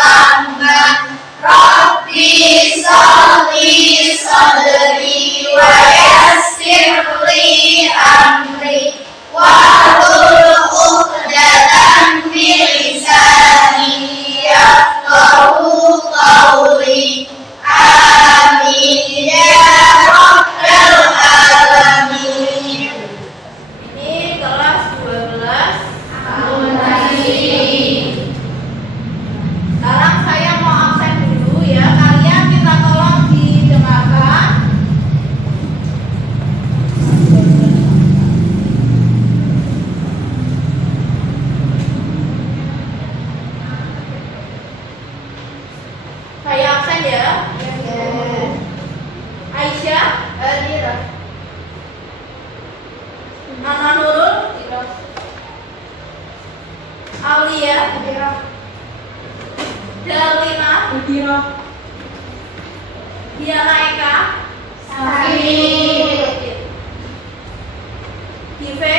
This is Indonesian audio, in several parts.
Muhammad. Rabbi sholli sadri wa yassir li amri wahlul 'uqdatam min lisani yafqahu qawli. Amin ya rabbal alamin. Ini kelas 12 akuntansi. Sekarang saya mau absen dulu ya. Kalian kita tolong didengarkan. Saya absen ya. Aisyah, Nana Nurul, Aulia, Darlina, Diana Eka, Dive,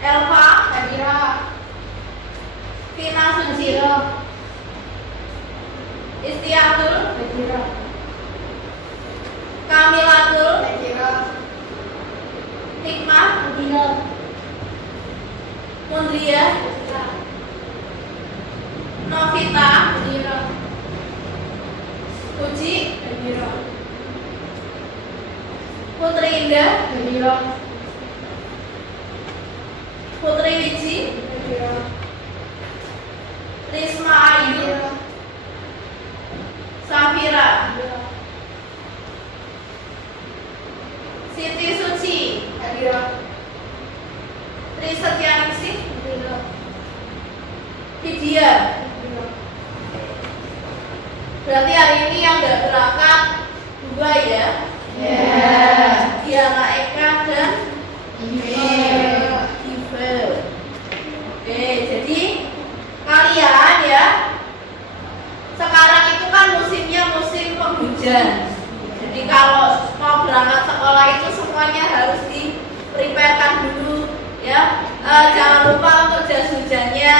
Elva, Tina Suci, Istiatul, Kamilatul, Hikmah, Mundria, Novita, Uji, Putri Indah, Putri Wiji, Risma Ayu, Safira, Siti Suci, Tri Setyaningsih, Vidya. Berarti hari ini yang nggak berangkat 2 ya? Diana Eka dan Dive. Oke, jadi kalian ya, sekarang itu kan musimnya musim penghujan. Jadi kalau mau berangkat sekolah itu semuanya harus di-preparekan dulu ya. Jangan lupa untuk jas hujannya.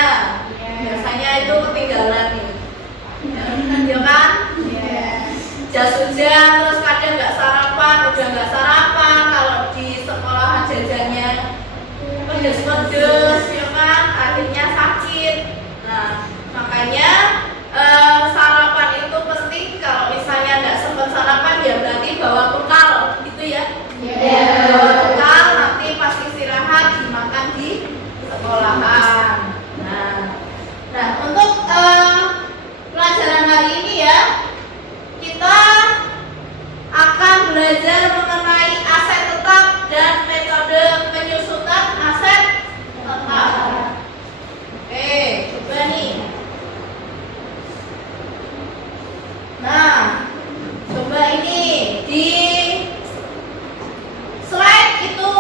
Biasanya itu ketinggalan nih. Ya kan? Jas hujan, terus kadang nggak sarapan, udah nggak sarapan. Kalau di sekolahan jajannya pedes-pedes, ya kan? Akhirnya sakit. Nah, makanya sarapan itu penting. Kalau misalnya nggak sempat sarapan, ya berarti bawa bekal, gitu ya. Bawa bekal, nanti pas istirahat dimakan di sekolahan. Nah, untuk pelajaran hari ini ya, kita akan belajar mengenai aset tetap dan metode penyusutan aset tetap. Oke, coba nih. Nah, coba ini di slide itu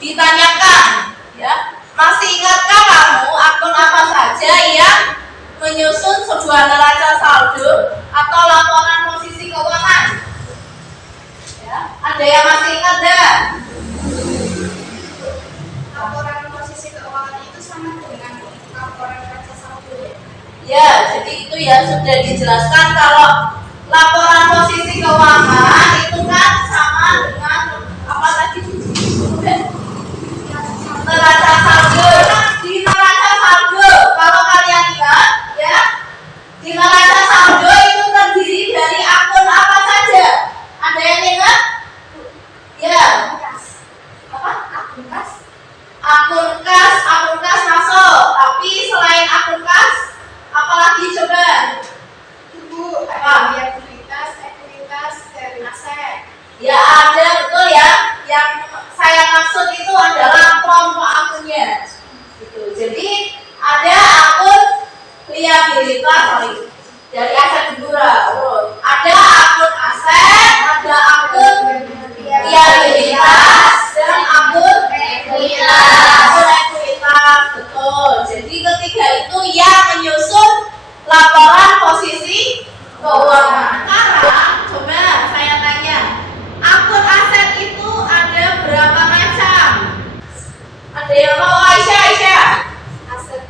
ditanyakan ya. Masih ingatkah kamu akun apa saja yang menyusun sebuah neraca saldo atau laporan posisi keuangan? Ya, ada yang masih ingat enggak? Laporan posisi keuangan itu sama dengan laporan neraca saldo. Ya, jadi itu ya sudah dijelaskan kalau laporan posisi keuangan itu kan sama dengan apa tadi? Neraca saldo. Di neraca saldo, kalau kalian ingat ya, di neraca saldo itu terdiri dari akun apa saja? Ada yang ingat? Ya. Apa? Akun kas. Akun kas masuk. Tapi selain akun kas, apalagi coba? Liabilitas, ekuitas, dan aset. Ya ada, betul ya. Yang saya maksud itu adalah kelompok akunnya. Gitu. Jadi ada akun liabilitas dari aset negara. Ada akun aset, ada akun liabilitas dan akun ekuitas. Betul. Jadi ketiga itu yang menyusun laporan posisi keuangan. Sekarang coba saya tanya, akun aset itu ada berapa macam? Ada yang mau? Aisyah? Aset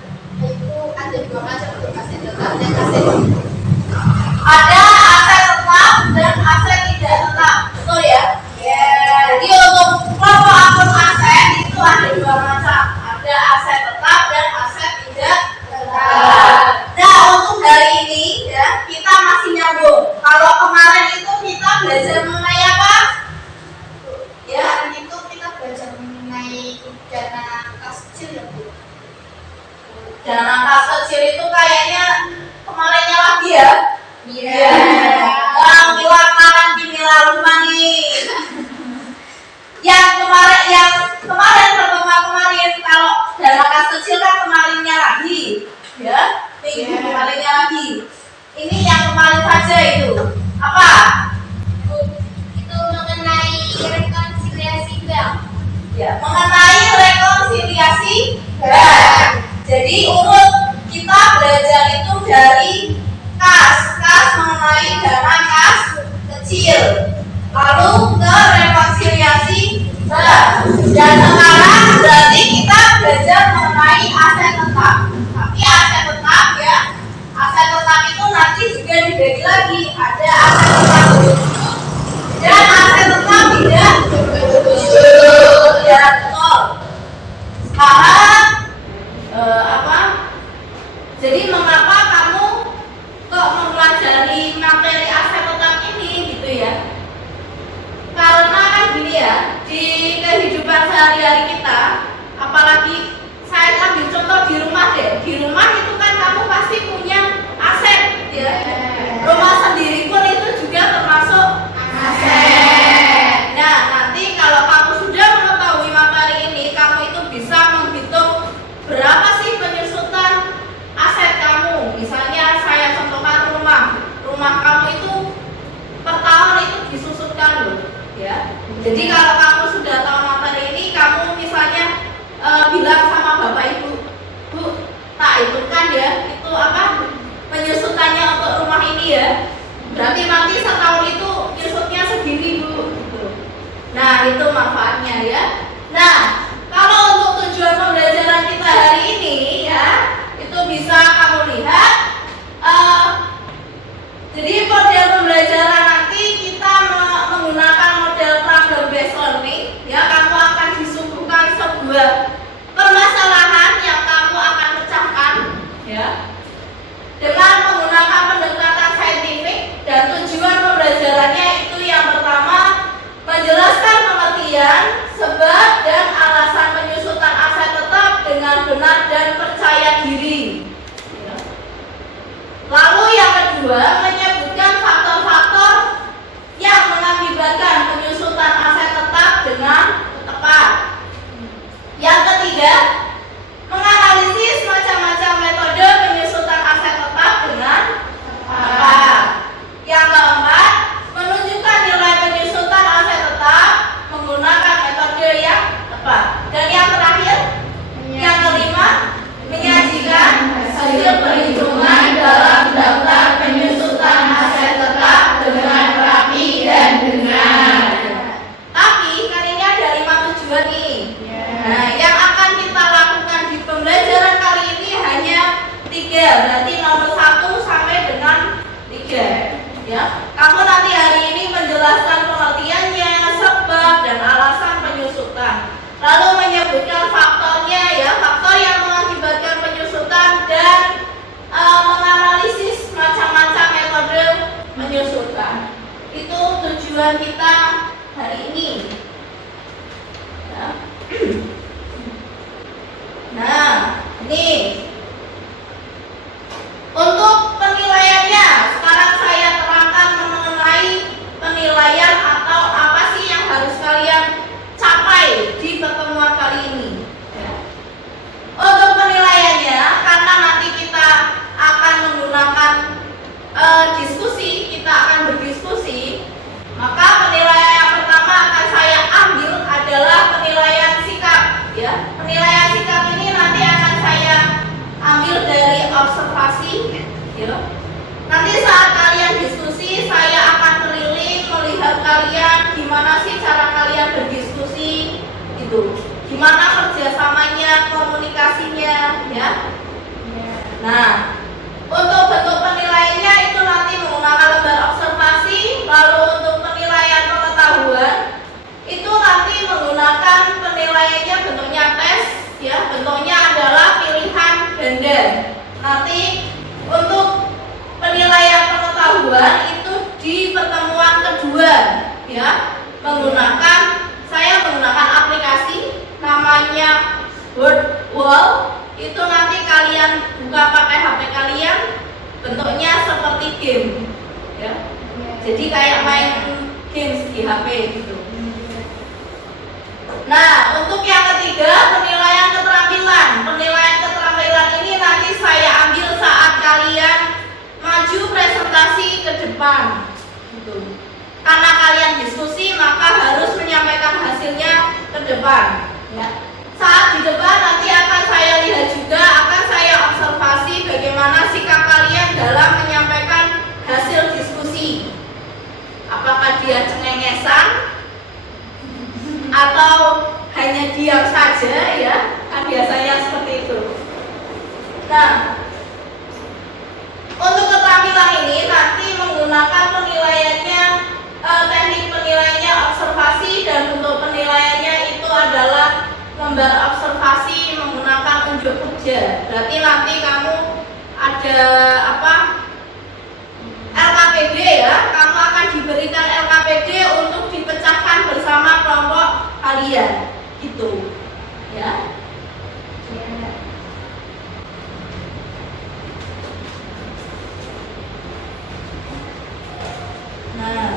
dana kas kecil itu kayaknya kemarinnya lagi ya. Iya. Yang kemarin rumah nih. Yang kemarin pertemuan kemarin, kalau dana kas kecil kan kemarinnya lagi, ya. Minggu kemarinnya lagi. Ini yang kemarin saja itu apa? Itu mengenai rekonsiliasi bank. Ya, mengenai rekonsiliasi bank. Jadi urut kita belajar itu dari kas mengenai dana kas kecil, lalu ke rekonsiliasi bank. Dan sekarang berarti kita belajar mengenai aset tetap. Tapi aset tetap ya, aset tetap itu nanti juga dibagi lagi. Ada aset tetap berwujud dan aset tetap tidak berwujud. Ya betul. Sekarang jadi mengapa kamu kok mempelajari materi aset tetap ini gitu ya? Karena kan gini ya, di kehidupan sehari-hari kita, apalagi saya ambil contoh di rumah deh. Di rumah itu kan kamu pasti punya aset ya. Rumah sendiri pun itu juga termasuk aset. Nah, nanti kalau kamu sudah mengetahui materi ini, kamu itu bisa menghitung berapa sih penyusutan aset kamu. Misalnya saya contohkan rumah kamu itu per tahun itu disusutkan loh ya. Jadi kalau kamu sudah tahu materi ini, kamu misalnya bilang sama bapak ibu, Bu, tak hitungkan ya itu apa penyusutannya untuk rumah ini ya. Berarti nanti setahun itu nyusutnya segini Bu. Nah itu manfaatnya ya. Nah kalau untuk tujuan pembelajaran kita hari ini ya, itu bisa kamu lihat. Jadi model pembelajaran nanti kita menggunakan model problem based learning ya. Kamu akan disuguhkan sebuah permasalahan yang kamu akan pecahkan ya dengan menggunakan pendekatan saintifik. Dan tujuan pembelajarannya itu yang pertama menjelaskan pengertian, sebab dan alasan penyusutan aset tetap dengan benar dan percaya diri. Lalu yang kedua menyebutkan faktor-faktor yang mengakibatkan penyusutan aset tetap dengan tepat. Yang ketiga menganalisis macam-macam metode penyusutan aset tetap dengan tepat. Yang keempat menunjukkan nilai penyusutan aset tetap menggunakan metode yang tepat. Dan yang terakhir, yang kelima, menyajikan hasil perhitungan dalam daftar penyusutan aset tetap dengan rapi dan benar. Tapi kan ini ada 5 tujuan nih. Nah, yang akan kita lakukan di pembelajaran kali ini hanya 3. Berarti nomor 1 sampai dengan 3. Ya, kamu nanti hari ini menjelaskan pengertiannya, sebab dan alasan penyusutan. Lalu menyebutkan faktornya ya, faktor yang mengakibatkan penyusutan dan menganalisis macam-macam metode penyusutan. Itu tujuan kita hari ini. Ya. Nah, ini untuk penilaiannya. Sekarang saya terangkan mengenai penilaian atau apa sih yang harus kalian capai di pertemuan kali ini. Ya. Untuk penilaiannya, karena nanti kita akan menggunakan diskusi, kita akan berdiskusi, maka penilaian yang pertama akan saya ambil adalah penilaian sikap. Ya, penilaian sikap ini nanti akan saya ambil dari observasi. Ya. Nanti saat kalian diskusi, saya akan keliling melihat kalian gimana sih cara kalian berdiskusi, gitu. Gimana kerjasamanya, komunikasinya, ya. Nah, untuk bentuk penilaiannya itu nanti menggunakan lembar observasi. Lalu untuk penilaian pengetahuan itu nanti menggunakan penilaiannya bentuknya tes, ya. Bentuknya adalah pilihan ganda. Nanti untuk penilaian pengetahuan itu di pertemuan kedua, ya. Saya menggunakan aplikasi namanya Word Wall. Itu nanti kalian Jadi kayak main games di HP gitu. Nah, untuk yang ketiga, penilaian keterampilan. Penilaian keterampilan ini nanti saya ambil saat kalian maju presentasi ke depan gitu. Karena kalian diskusi, maka harus menyampaikan hasilnya ke depan ya. Saat di depan nanti akan saya lihat juga, akan saya observasi bagaimana sikap kalian dalam menyampaikan hasil diskusi. Apakah dia cengengesan atau hanya diam saja ya, kan biasanya seperti itu. Nah, untuk keterampilan ini nanti menggunakan penilaiannya, teknik penilaiannya observasi, dan untuk penilaiannya itu adalah gambar observasi menggunakan unjuk kerja. Berarti nanti kamu ada apa? LKPD ya, kamu akan diberikan LKPD untuk dipecahkan bersama kelompok kalian, gitu, ya. Nah,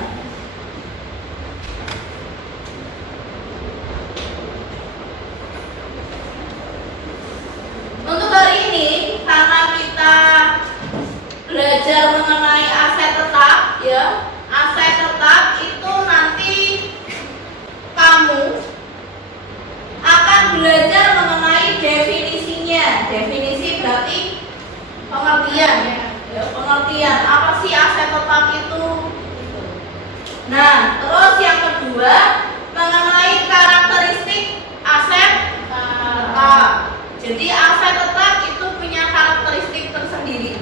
untuk hari ini karena kita belajar mengenai aset tetap ya. Aset tetap itu nanti kamu akan belajar mengenai definisinya. Definisi berarti pengertian ya, pengertian apa sih aset tetap itu. Nah, terus yang kedua mengenai karakteristik aset tetap. Jadi aset tetap itu punya karakteristik tersendiri.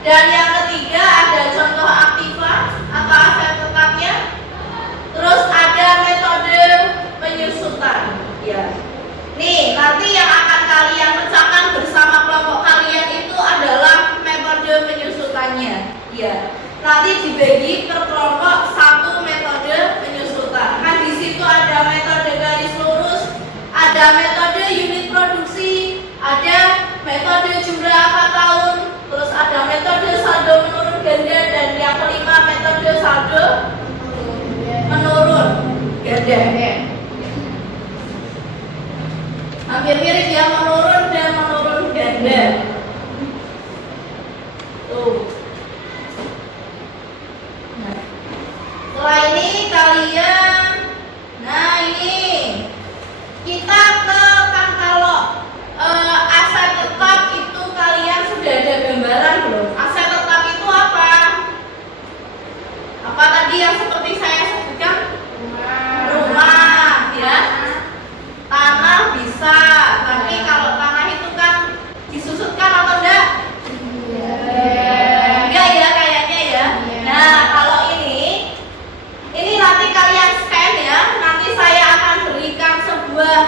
Dan yang ketiga ada contoh aktiva atau aset tetapnya. Terus ada metode penyusutan. Ya. Nih, nanti yang akan kalian pecahkan bersama kelompok kalian itu adalah metode penyusutannya. Ya. Nanti dibagi per kelompok satu metode penyusutan. Kan di situ ada metode garis lurus, ada metode unit produksi, ada metode jumlah angka tahun, terus ada metode saldo menurun ganda, dan yang kelima metode saldo menurun ganda. Hampir mirip ya, menurun dan menurun ganda. Tuh. Nah, setelah ini kalian, nah ini kita ke kan kalau aset tetap itu kalian sudah ada gambaran belum? Aset tetap itu apa? Apa tadi yang seperti saya sebutkan? Rumah ya. Tanah bisa, tapi kalau tanah itu kan disusutkan atau enggak? Enggak ya kayaknya ya. Nah, kalau ini nanti kalian scan ya. Nanti saya akan berikan sebuah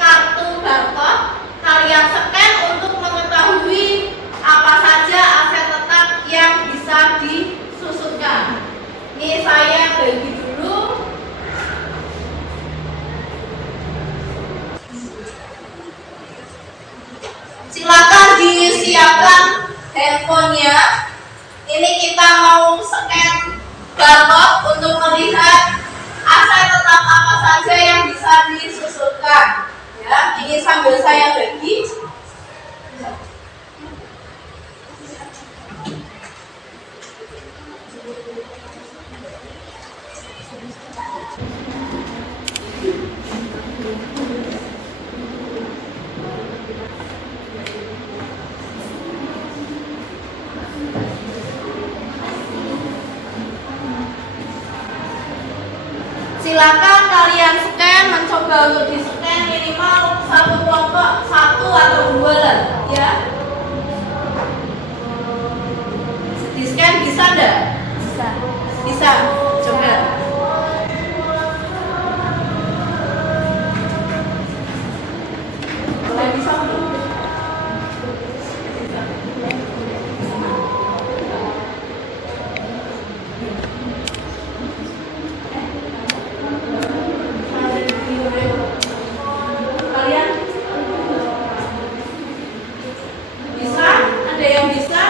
kartu barcode, kalian scan untuk mengetahui apa saja aset tetap yang bisa disusutkan. Ini saya bagi dulu. Silakan disiapkan handphonenya. Ini kita mau scan barcode untuk melihat aset tetap apa saja yang bisa disusutkan. Ya, ini sambil saya bagi. Silakan kalian scan, mencoba untuk di scan minimal satu kelompok, satu atau dua lah, ya. Di scan bisa enggak? Bisa. Bisa. Coba. Boleh bisa belum? Kalian bisa? Ada yang bisa?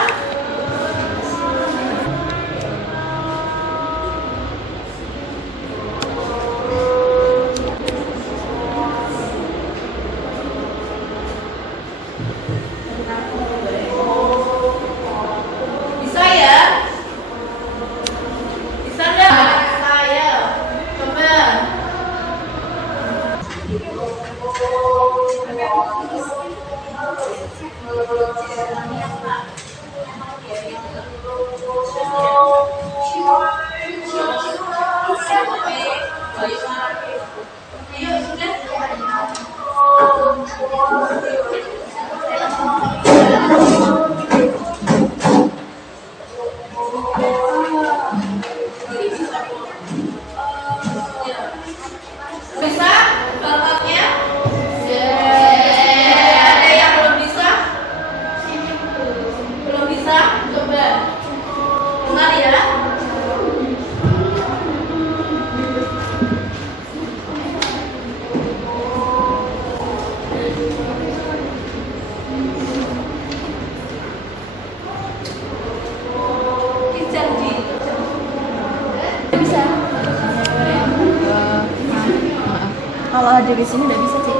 Kalau ada di sini udah bisa sih.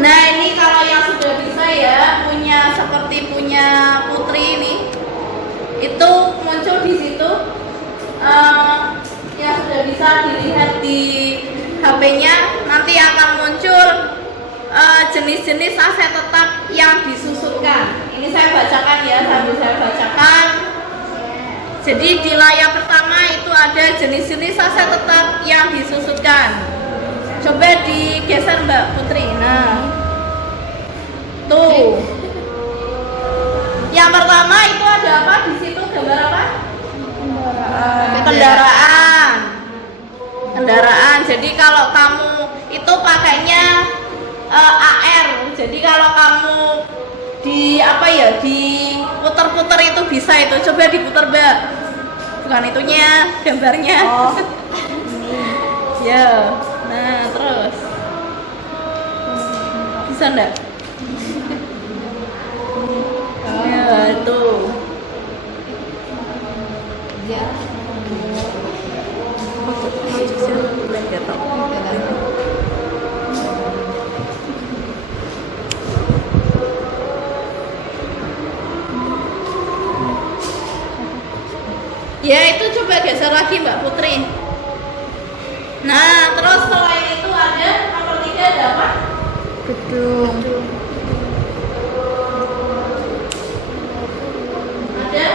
Nah ini kalau yang sudah bisa ya, seperti punya Putri ini, itu muncul di situ. Yang sudah bisa dilihat di HP-nya, nanti akan muncul jenis-jenis aset tetap yang disusutkan. Ini saya bacakan ya, sambil saya bacakan. Jadi di layar pertama itu ada jenis-jenis aset tetap yang disusutkan. Coba digeser Mbak Putri. Nah, tuh. Yang pertama itu ada apa di situ? Gambar apa? Kendaraan. Jadi kalau kamu itu pakainya AR. Jadi kalau kamu diputer-puter itu bisa itu. Coba diputer Mbak. Bukan itunya, gambarnya. Oh. Ya. Nah, terus. Bisa enggak? Ya, itu. Ya. Ya itu coba geser lagi Mbak Putri. Nah terus selain itu ada nomor 3 ada apa? Gedung. Ada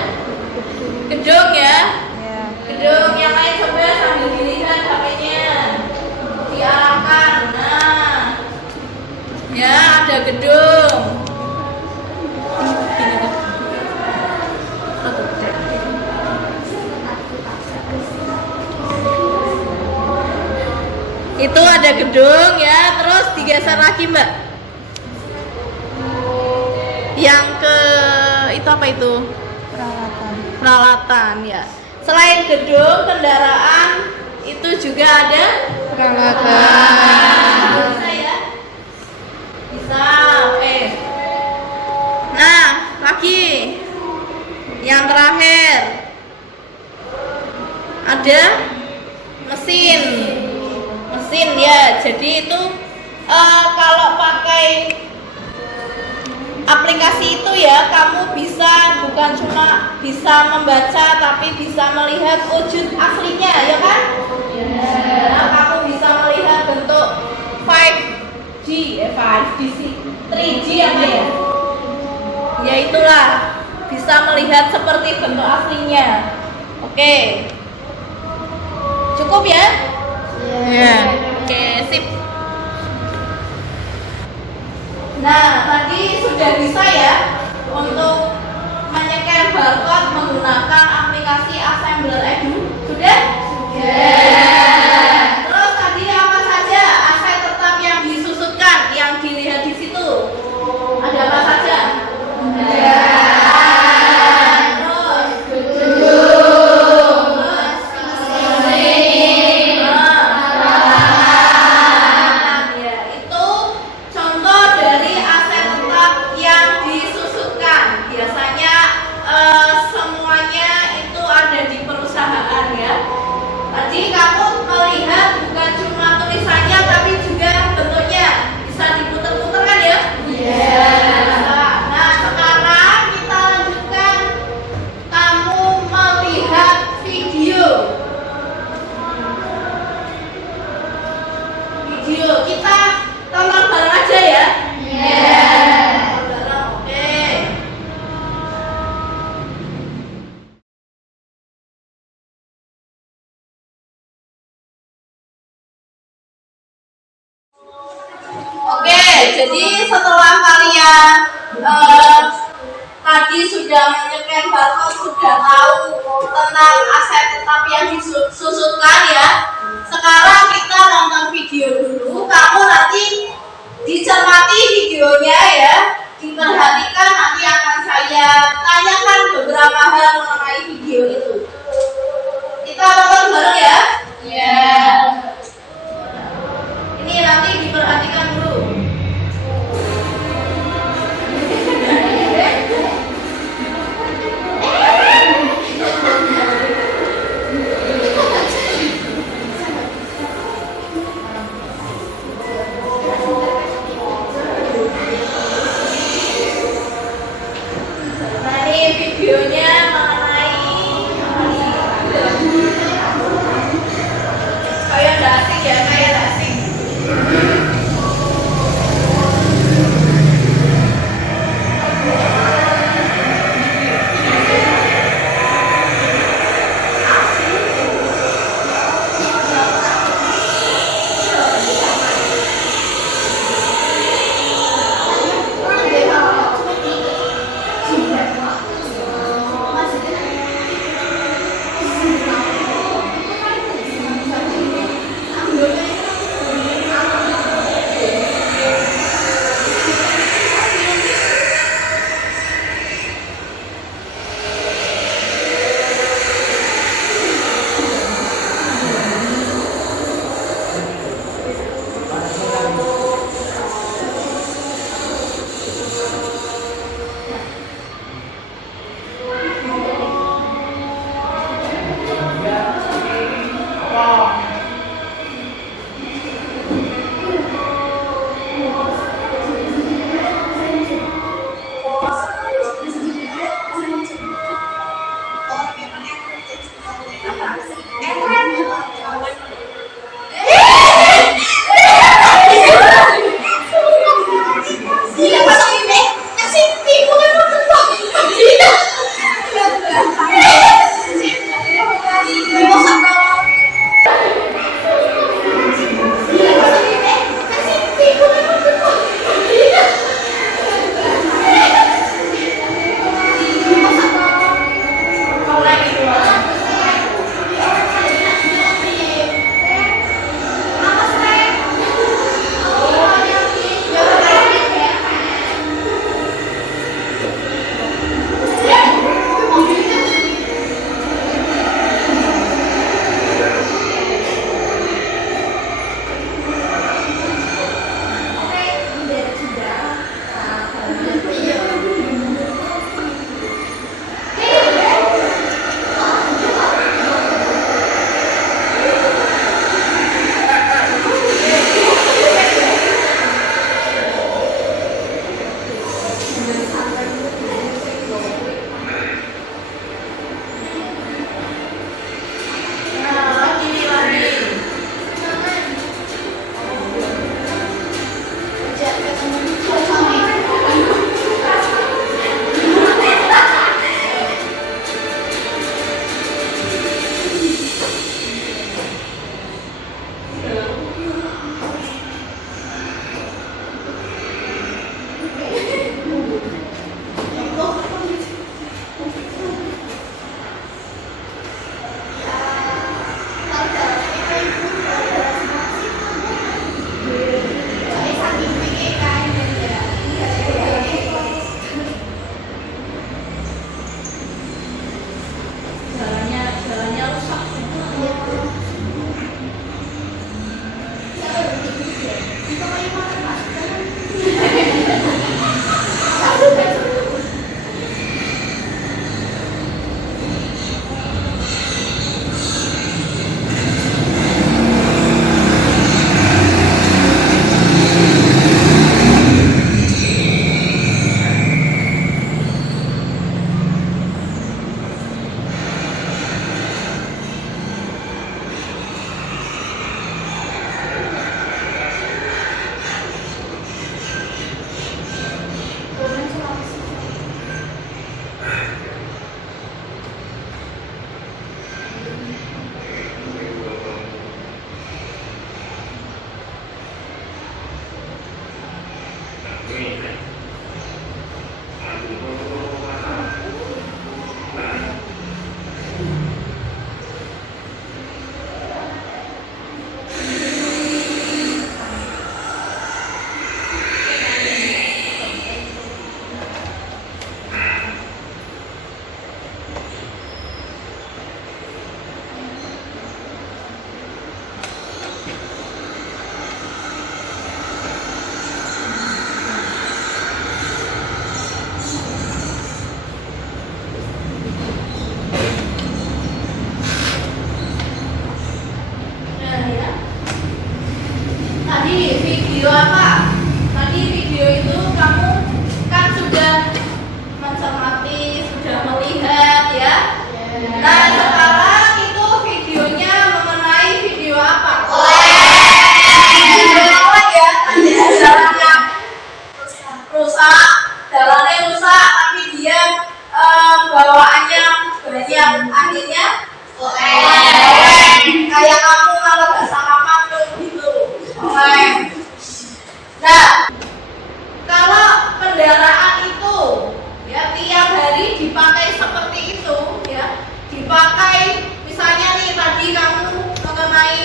gedung ya. Ya. Gedung yang lain coba sambil dilihat HP-nya diarahkan. Nah ya ada gedung. Itu ada gedung ya, terus digeser lagi Mbak. Yang ke itu apa itu? Peralatan ya. Selain gedung, kendaraan itu juga ada peralatan. Bisa ya? Bisa, oke. Nah, lagi yang terakhir ada mesin ya. Jadi itu kalau pakai aplikasi itu ya, kamu bisa bukan cuma bisa membaca tapi bisa melihat wujud aslinya ya kan? Nah, kamu bisa melihat bentuk 5G 5D sih 3G apa ya? Ya itulah, bisa melihat seperti bentuk aslinya. Oke, cukup ya? Ya. Oke, sip. Nah, tadi sudah bisa ya untuk menyekan barcode menggunakan aplikasi Assembler Edu. Sudah? Sudah. Terus tadi apa saja aset tetap yang disusutkan, yang dilihat di situ? Ada apa saja? Jadi setelah kalian tadi sudah menyekan barcode, sudah tahu tentang aset tetap yang disusutkan ya. Sekarang kita nonton video dulu. Kamu nanti dicermati videonya ya, diperhatikan. Nanti akan saya tanyakan beberapa hal mengenai video itu. Kita nonton bareng ya. Ya. Ini nanti diperhatikan dulu. rusak, jalannya rusak, tapi dia bawaannya banyak, akhirnya oleng. Kayak kamu kalau nggak sama kamu gitu, oleng. Nah, kalau kendaraan itu ya tiap hari dipakai seperti itu ya, dipakai misalnya nih tadi kamu mengenai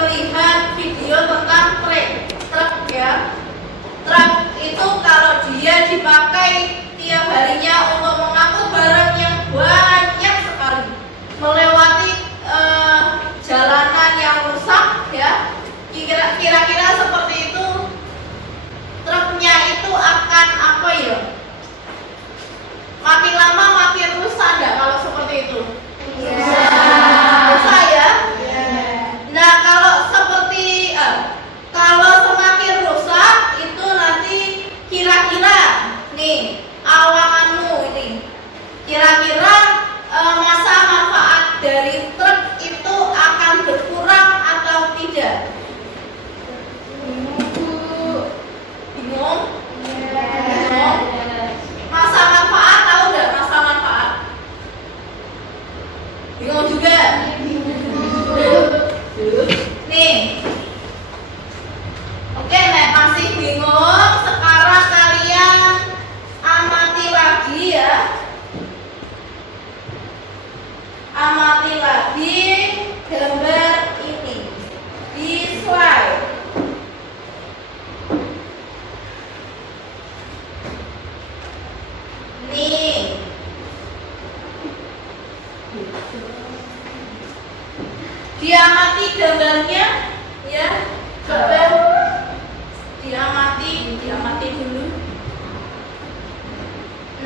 melihat video tentang truk ya. Truk itu kalau dia dipakai tiap harinya untuk mengangkut barang yang banyak sekali, melewati jalanan yang rusak ya, kira-kira seperti itu, truknya itu akan apa ya? Makin lama makin rusak enggak kalau seperti itu? Rusak ya? Nah, kalau seperti kalau semakin rusak itu nanti kira-kira nih awanganmu ini kira-kira masa manfaat dari truk itu akan berkurang atau tidak? Bingung? Bingung? Masa manfaat tahu nggak masa manfaat? Bingung juga? Nih. Oke, nek masih bingung, sekarang kalian amati lagi ya. Amati lagi gambar ini di slide. Nih. Diamati gambarnya ya. Coba diamati dulu.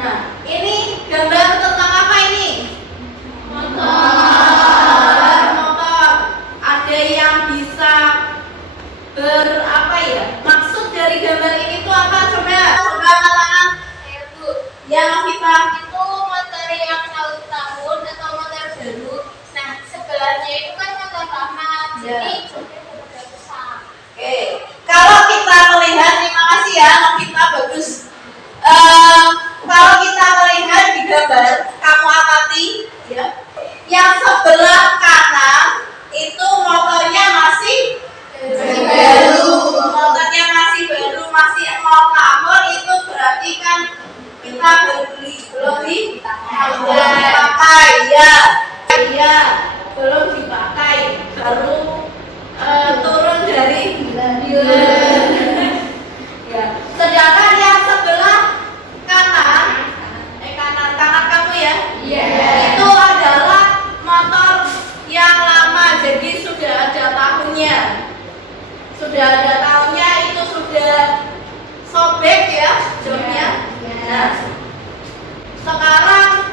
Nah, ini gambar tentang apa ini? Motor. Ada yang bisa berapa ya? Maksud dari gambar ini tuh apa? Coba katakan. Yang kita Itu motor yang tahun atau motor baru. Nah, sebelahnya itu kan motor lama. Jadi udah besar. Oke, kalau kita melihat, terima kasih ya, kita bagus. Kalau kita melihat di gambar, kamu amati, ya, yang sebelah kanan itu motornya masih baru, motornya masih baru, masih 0 tahun, itu berarti kan kita belum dipakai, ya, belum dipakai, baru turun dari ya. Sedangkan yang sebelah kanan kamu ya, itu adalah motor yang lama, jadi sudah ada tahunnya, itu sudah sobek ya joknya. Nah, sekarang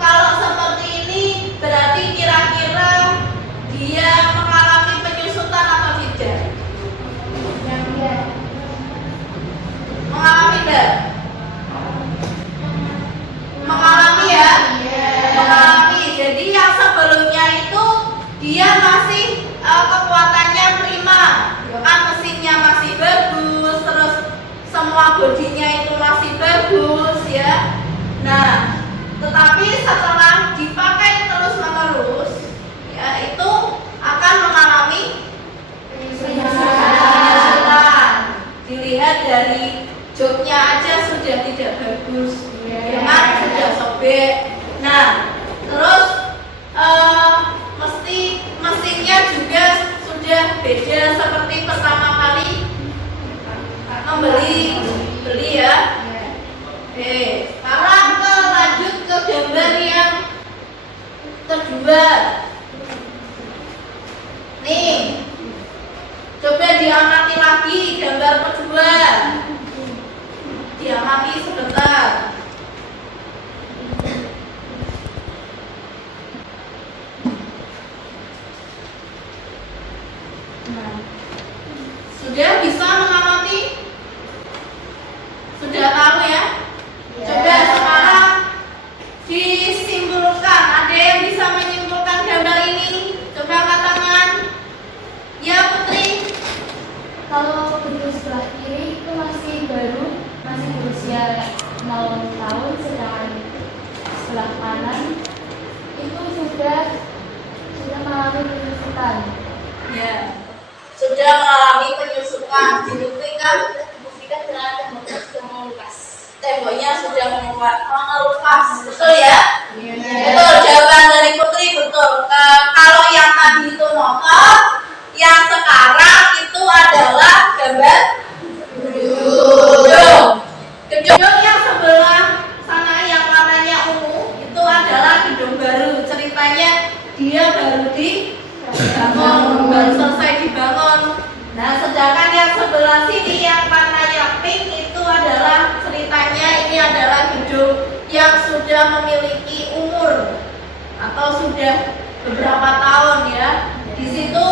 kalau seperti ini berarti kira-kira dia mengalami penyusutan atau tidak? Mengalami enggak? Mengalami ya? Mengalami. Jadi yang sebelumnya itu dia masih kekuatannya prima, kan mesinnya masih bagus, terus semua bodinya itu masih bagus ya. Nah, tetapi setelah dipakai terus-menerus ya, itu akan mengalami penyusutan. Dilihat dari joknya aja sudah tidak bagus, ya kan, sudah sobek. Nah, terus mesinnya juga sudah beda seperti pertama kali beli ya. Oke, sekarang kita lanjut ke gambar yang kedua. Nih, coba diamati lagi gambar kedua. Diamati sebentar. Sudah bisa mengamati? Sudah tahu ya? Coba sekarang disimpulkan. Ada yang bisa menyimpulkan gambar ini? Coba angkat tangan. Ya, Putri. Kalau kedua sebelah kiri itu temboknya sudah mengelupas. Betul ya? Betul, jawaban dari Putri betul. Kalau yang tadi itu motor, yang sekarang itu adalah gambar gedung. Gedung yang sebelah sana yang warnanya ungu itu adalah gedung baru. Ceritanya dia baru dibangun, baru selesai dibangun. Nah, sedangkan yang sebelah sini yang warnanya pink itu adalah ceritanya ini adalah gedung yang sudah memiliki umur atau sudah beberapa tahun ya. Di situ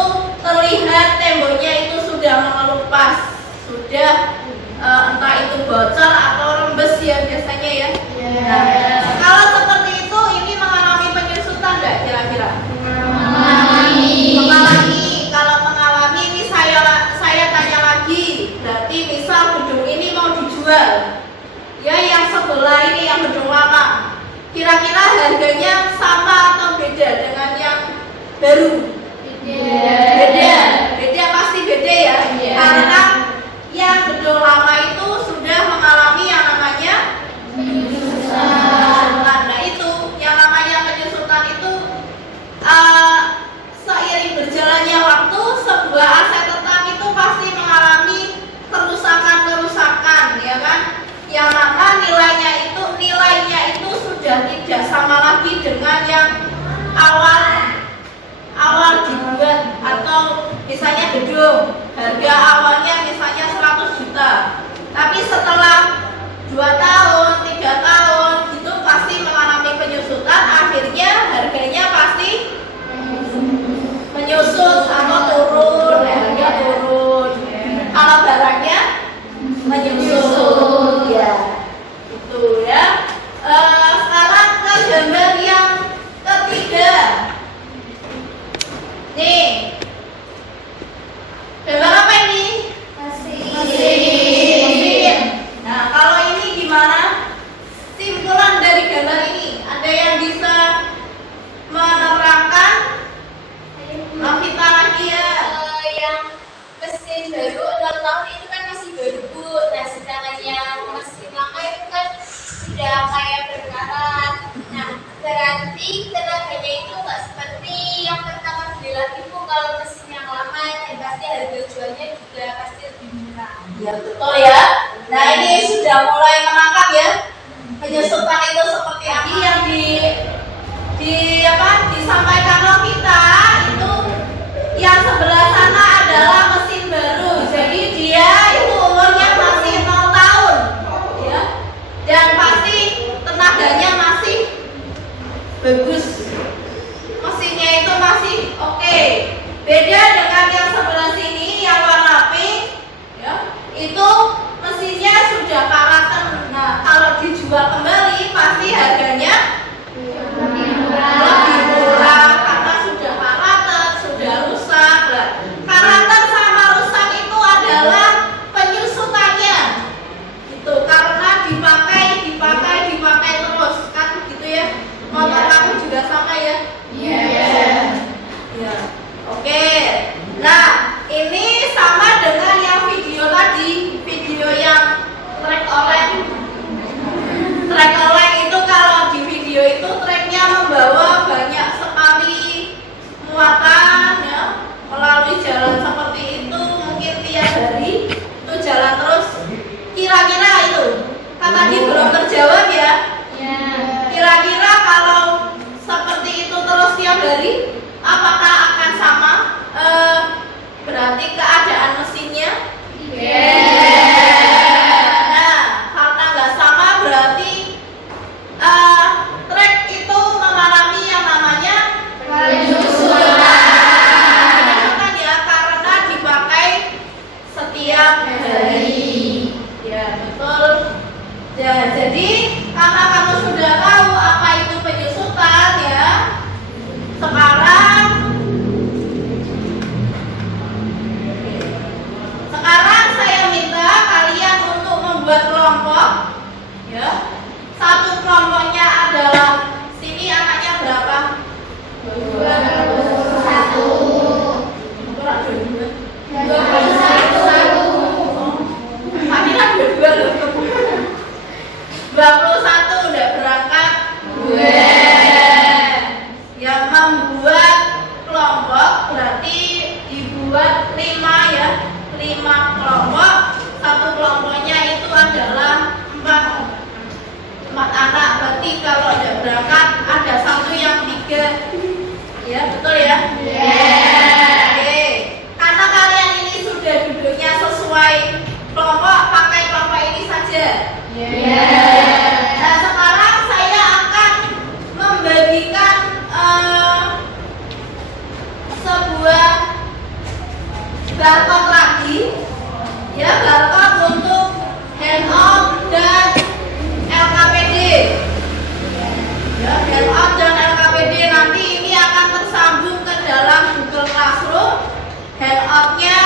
terlihat temboknya itu sudah mengelupas, sudah entah itu bocor atau rembes ya biasanya ya. Nah, kalau seperti itu ini mengalami penyusutan nggak kira-kira? Mengalami. Kalau mengalami ini saya tanya lagi, berarti misal gedung ini mau dijual, ya yang sebelah ini yang gedung lama, kira-kira harganya sama atau beda dengan yang baru? Beda pasti beda ya. Karena yang gedung lama itu sudah mengalami yang namanya penyusutan. Nah itu yang namanya penyusutan itu seiring berjalannya waktu sebuah aset tetap itu pasti mengalami kerusakan ya kan, yang mana nilainya itu sudah tidak sama lagi dengan yang awal dibuat. Atau misalnya gedung harga awalnya misalnya 100 juta, tapi setelah 2 tahun 3 tahun itu pasti mengalami penyusutan, akhirnya harganya pasti menyusut atau turun, harga turun. Kalau barangnya menyusut ya, itu ya. Sekarang ke gambar yang ketiga. Nih, gambar apa ini? Mesin. Nah, kalau ini gimana? Simpulan dari gambar ini, ada yang bisa menerangkan? Kita lagi ya. Yang mesin baru 6 tahun itu kan masih baru Bu. Nah sedangkan yang mesin lama itu kan sudah kayak berkarat. Nah berarti tenaganya itu nggak seperti yang pertama beli lagi Bu. Kalau mesin yang lama dan pasti harga jualnya juga pasti lebih murah. Ya betul ya. Nah ini sudah mulai menangkap ya penyusutan itu seperti apa yang disampaikan oleh kita itu. Yang sebelah sana adalah mesin baru, jadi dia itu umurnya masih 0 tahun ya, dan pasti tenaganya masih bagus, mesinnya itu masih oke. Beda dengan yang sebelah sini yang warna pink ya, itu mesinnya sudah karatan. Nah kalau dijual kembali pasti harganya lebih murah karena sudah karatan, sudah rusak. Karatan sama rusak itu adalah penyusutannya itu, karena dipakai terus kan gitu ya. Motor kamu juga sama ya? Ya. Oke. Nah ini sama dengan yang video tadi, video yang trek oleng itu. Kalau di video itu treknya membawa banyak sekali muatan ya, melalui jalan seperti itu, mungkin tiap hari itu jalan terus. Kira-kira itu kan tadi belum terjawab ya. Kira-kira kalau seperti itu terus tiap hari, apakah akan sama? Berarti keadaan mesinnya nah karena nggak sama berarti trek itu mengalami yang namanya penyusutan ya, karena dipakai setiap hari ya. Betul ya. Jadi karena kamu sudah tahu apa itu penyusutan ya, sekarang saya minta kalian untuk membuat kelompok ya. Satu kelompoknya adalah sini angkanya berapa? 21. Tadi kan 22 loh. barcode lagi, ya barcode untuk handout dan LKPD. Ya, handout dan LKPD nanti ini akan tersambung ke dalam Google Classroom. Handoutnya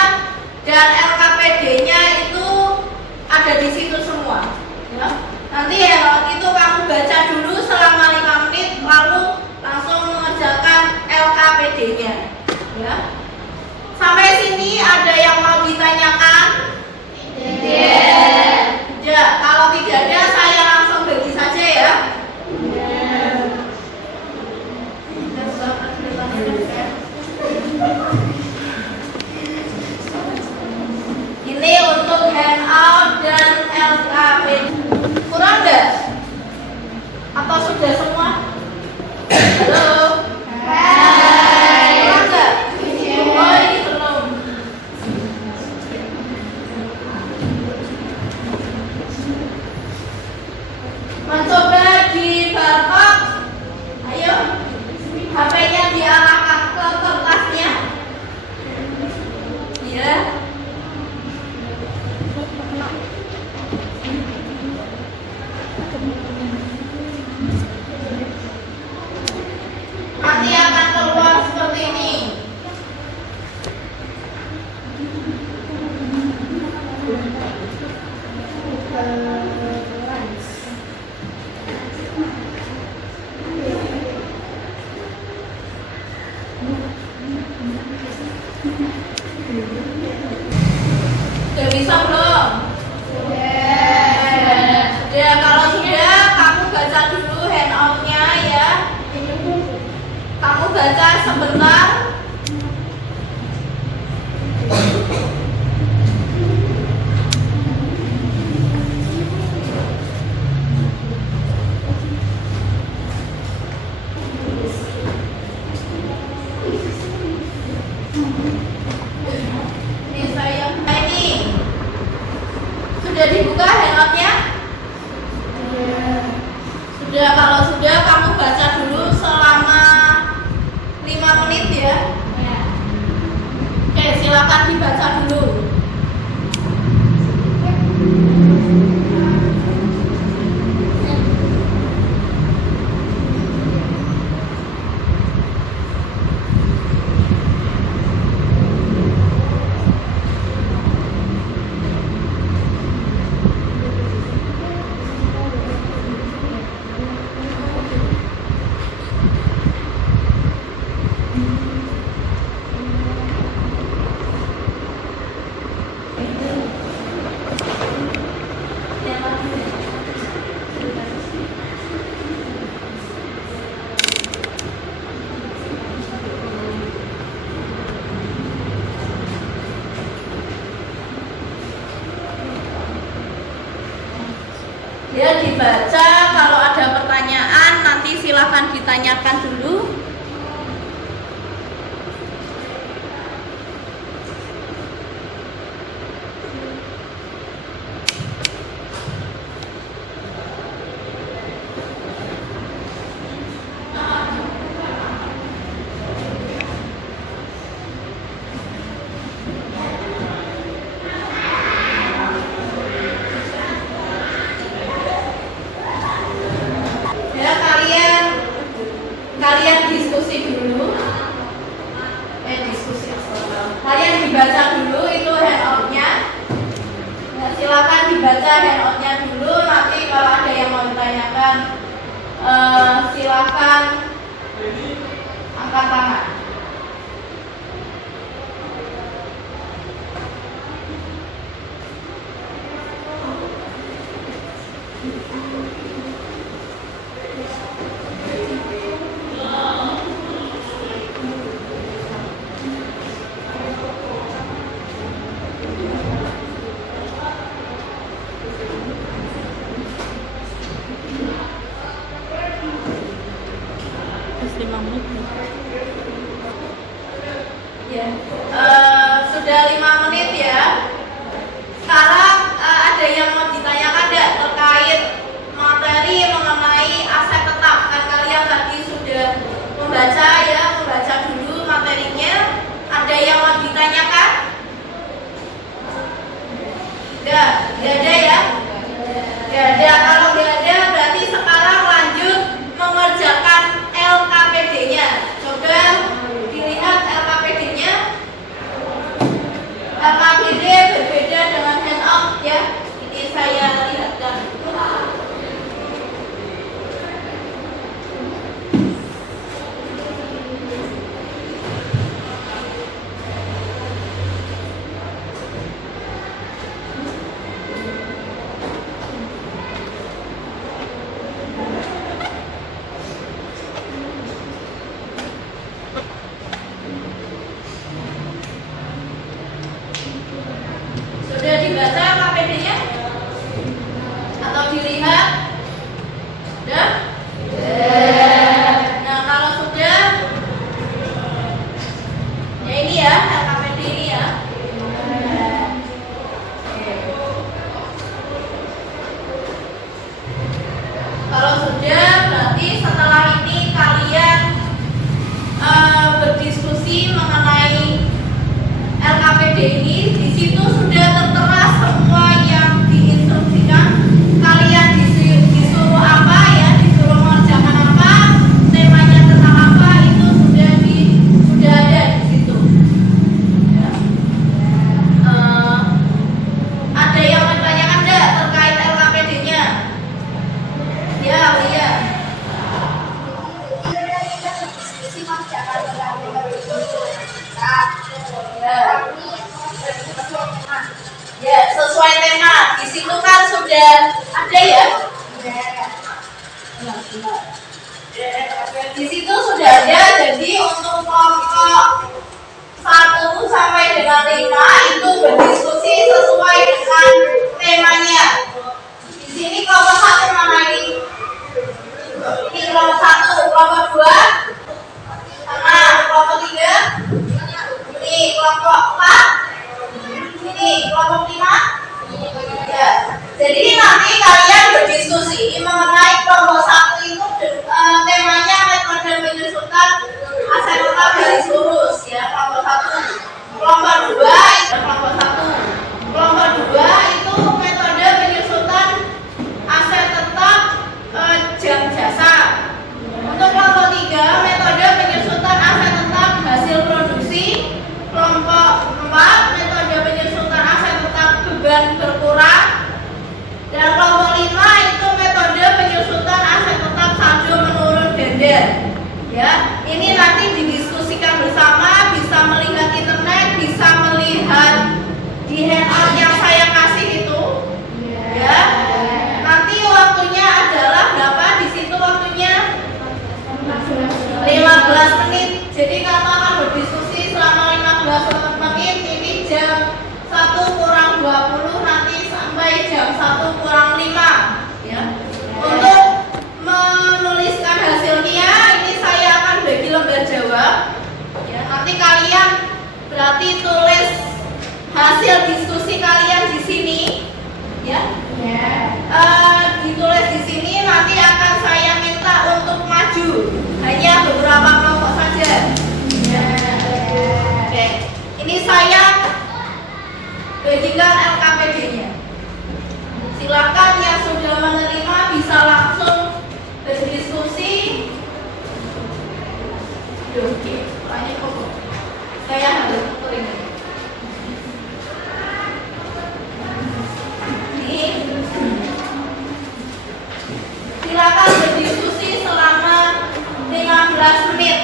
dan LKPD-nya itu ada di situ semua. Ya. Nanti handout itu kamu baca dulu selama 5 menit, lalu langsung mengerjakan LKPD-nya. Ya. Sampai sini ada yang mau ditanyakan? Tidak. Ya, kalau tidak ada saya langsung bagi saja ya. Ini untuk handout dan LKPD. Kurang nggak? Atau sudah semua? Halo? Hai. Kurang nggak? Oh, ini belum. Mencoba di barcode. Ayo, HP-nya diarahkan ke kertasnya. Ya. Nanti akan keluar seperti ini. Sudah bisa belum? Sudah. Kalau sudah, kamu baca dulu handout-nya ya. Kamu baca sebentar. Ini sudah dibuka handout-nya? Sudah. Kalau sudah, kamu baca dulu selama 5 menit ya. Oke, silakan dibaca dulu. Ya, dibaca. Kalau ada pertanyaan nanti silahkan ditanyakan dulu. Ya, kalian diskusi dulu. Kalian dibaca dulu itu handout-nya. Ya, silakan dibaca handout-nya dulu. Nanti kalau ada yang mau ditanyakan, silakan angkat tangan. Ya, sudah 5 menit ya. Sekarang ada yang mau ditanyakan tidak terkait situ sudah tertera semua yang diinstruksikan. Kalian disuruh apa ya, disuruh mengerjakan apa, temanya tentang apa, itu sudah ada di situ. Ya. Ada yang bertanyakan enggak terkait LKPD-nya? Ya, iya. Ya, sesuai tema. Di situ kan sudah ada ya? Di situ sudah ada. Jadi untuk kelompok 1 sampai dengan 5 itu berdiskusi sesuai dengan temanya. Di sini kelompok 1 mana ini? Ini kelompok 1, kelompok 2 sama kelompok 3. Ini kelompok 4. Ini kelompok 5. Ya. Jadi nanti kalian berdiskusi mengenai kelompok 1 itu temanya metode menyusunkan aset garis lurus ya, kelompok 1. Kelompok 2 itu kelompok 1. Kelompok 2 itu metode menyusunkan aset tetap jam jasa. Untuk kelompok 3 metode menyusunkan aset tetap hasil produksi. Kelompok 4 metode menyusunkan aset tetap beban berkurang. Dan kelompok 5 itu metode menyusunkan aset tetap saldo menurun ganda. Ya, ini nanti didiskusikan bersama, bisa melihat internet, bisa melihat di handout yang saya kasih itu. Ya. Nanti waktunya adalah berapa? Di situ waktunya 15 menit. Jadi kamu akan berdiskusi selama 15 menit. Ini jam 1 kurang 20 nanti sampai jam 1 kurang 5 ya. Untuk menuliskan hasilnya ini saya akan bagi lembar jawab ya. Nanti kalian berarti tulis hasil diskusi kalian di sini ya. Ditulis di sini, nanti akan saya minta untuk maju hanya beberapa kelompok saja. Oke, ini saya bagikan LKPD-nya. Silakan yang sudah menerima bisa langsung berdiskusi. Oke, banyak kok. Saya harus tuker ini. Silakan berdiskusi selama 15 menit.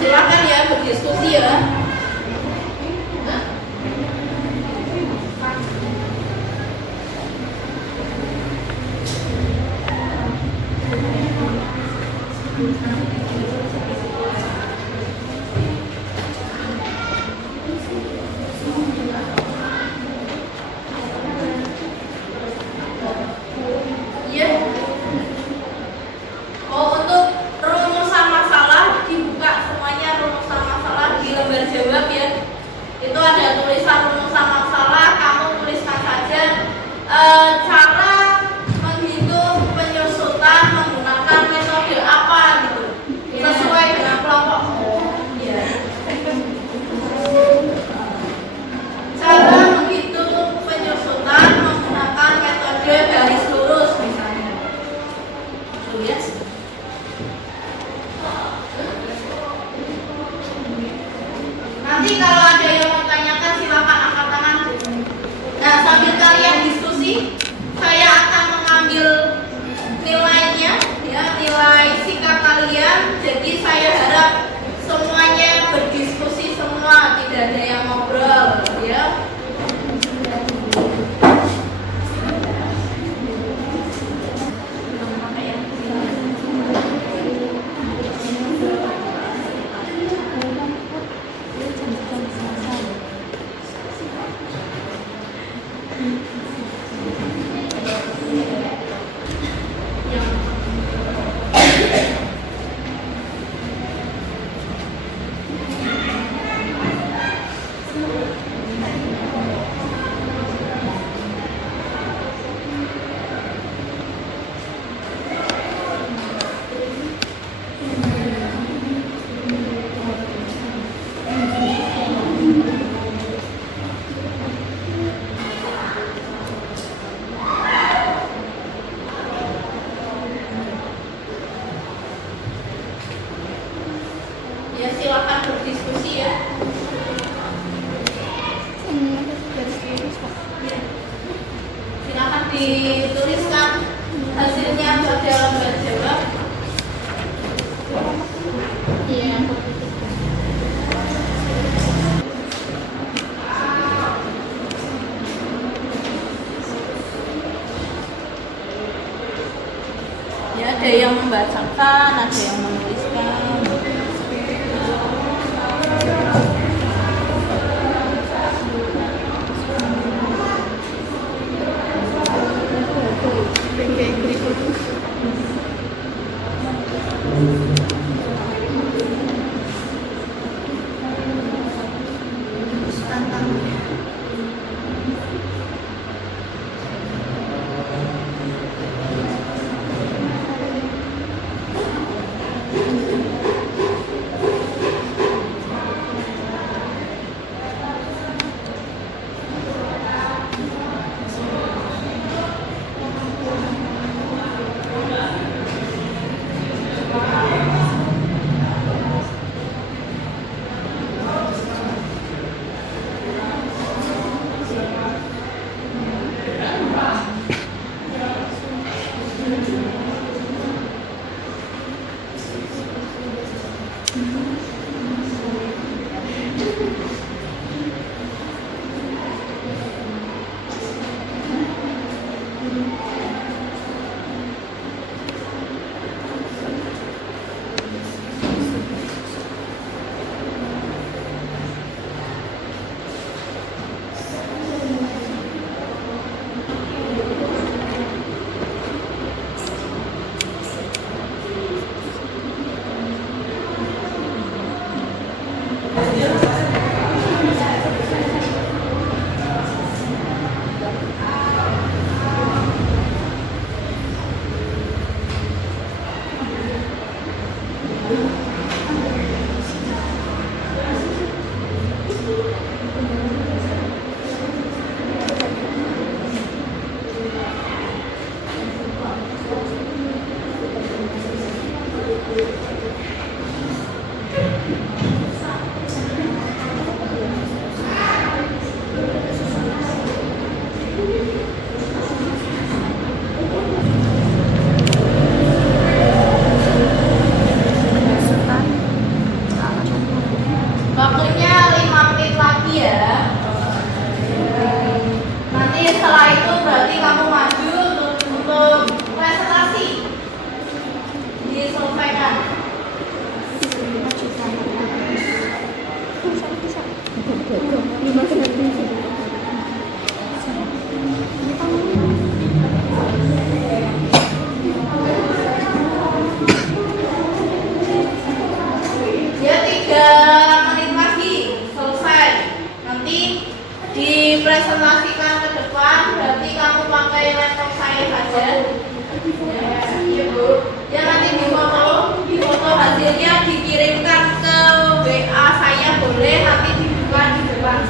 Silakan ya berdiskusi ya. Cara menghitung penyusutan menggunakan metode apa gitu sesuai dengan kelompok. Cara menghitung penyusutan menggunakan metode garis lurus misalnya. Lihat. Nanti kalau ada yang mau tanyakan silakan angkat tangan. Nah, sambil kalian diskusi, saya akan mengambil nilainya, ya, nilai sikap kalian. Jadi saya harap semuanya berdiskusi semua, tidak ada yang ngobrol, ya. dituliskan hasilnya pada lembar jawab. Iya. Ya, ada yang membacakan, ada yang menuliskan. Oke, berikut. Waktunya 5 menit lagi ya. Nanti setelah itu berarti kamu maju untuk presentasi. Diselesaikan. Ya 3 menit lagi selesai. Nanti dipresentasikan ke depan. Berarti kamu pakai laptop saya saja. Ya, Bu. Ya nanti difoto hasilnya dikirimkan ke WA saya, boleh nanti dibuka di depan.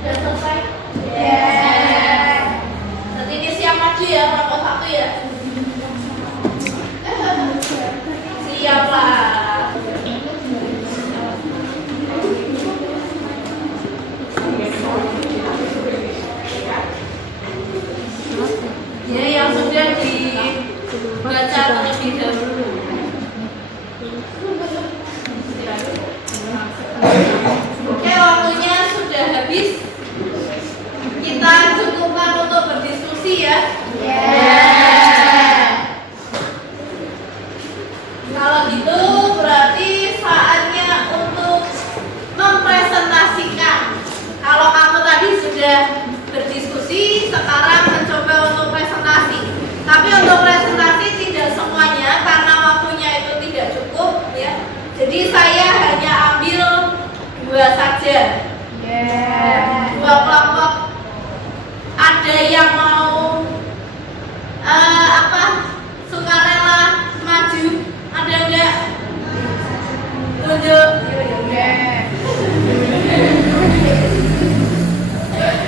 Sudah selesai? Nanti ini siap maju ya, kelompok 1 ya. Siap lah. Ya, yang sudah dibaca terlebih dahulu. Oke, waktunya sudah habis. Kita cukupkan untuk berdiskusi ya. Kalau gitu berarti saatnya untuk mempresentasikan. Kalau kamu tadi sudah berdiskusi, sekarang mencoba untuk presentasi. Tapi untuk presentasi tidak semuanya karena waktunya itu tidak cukup ya. Jadi saya hanya ambil 2 saja. Dua kelompok. Ada yang mau sukarela maju? Ada enggak? Tunjuk.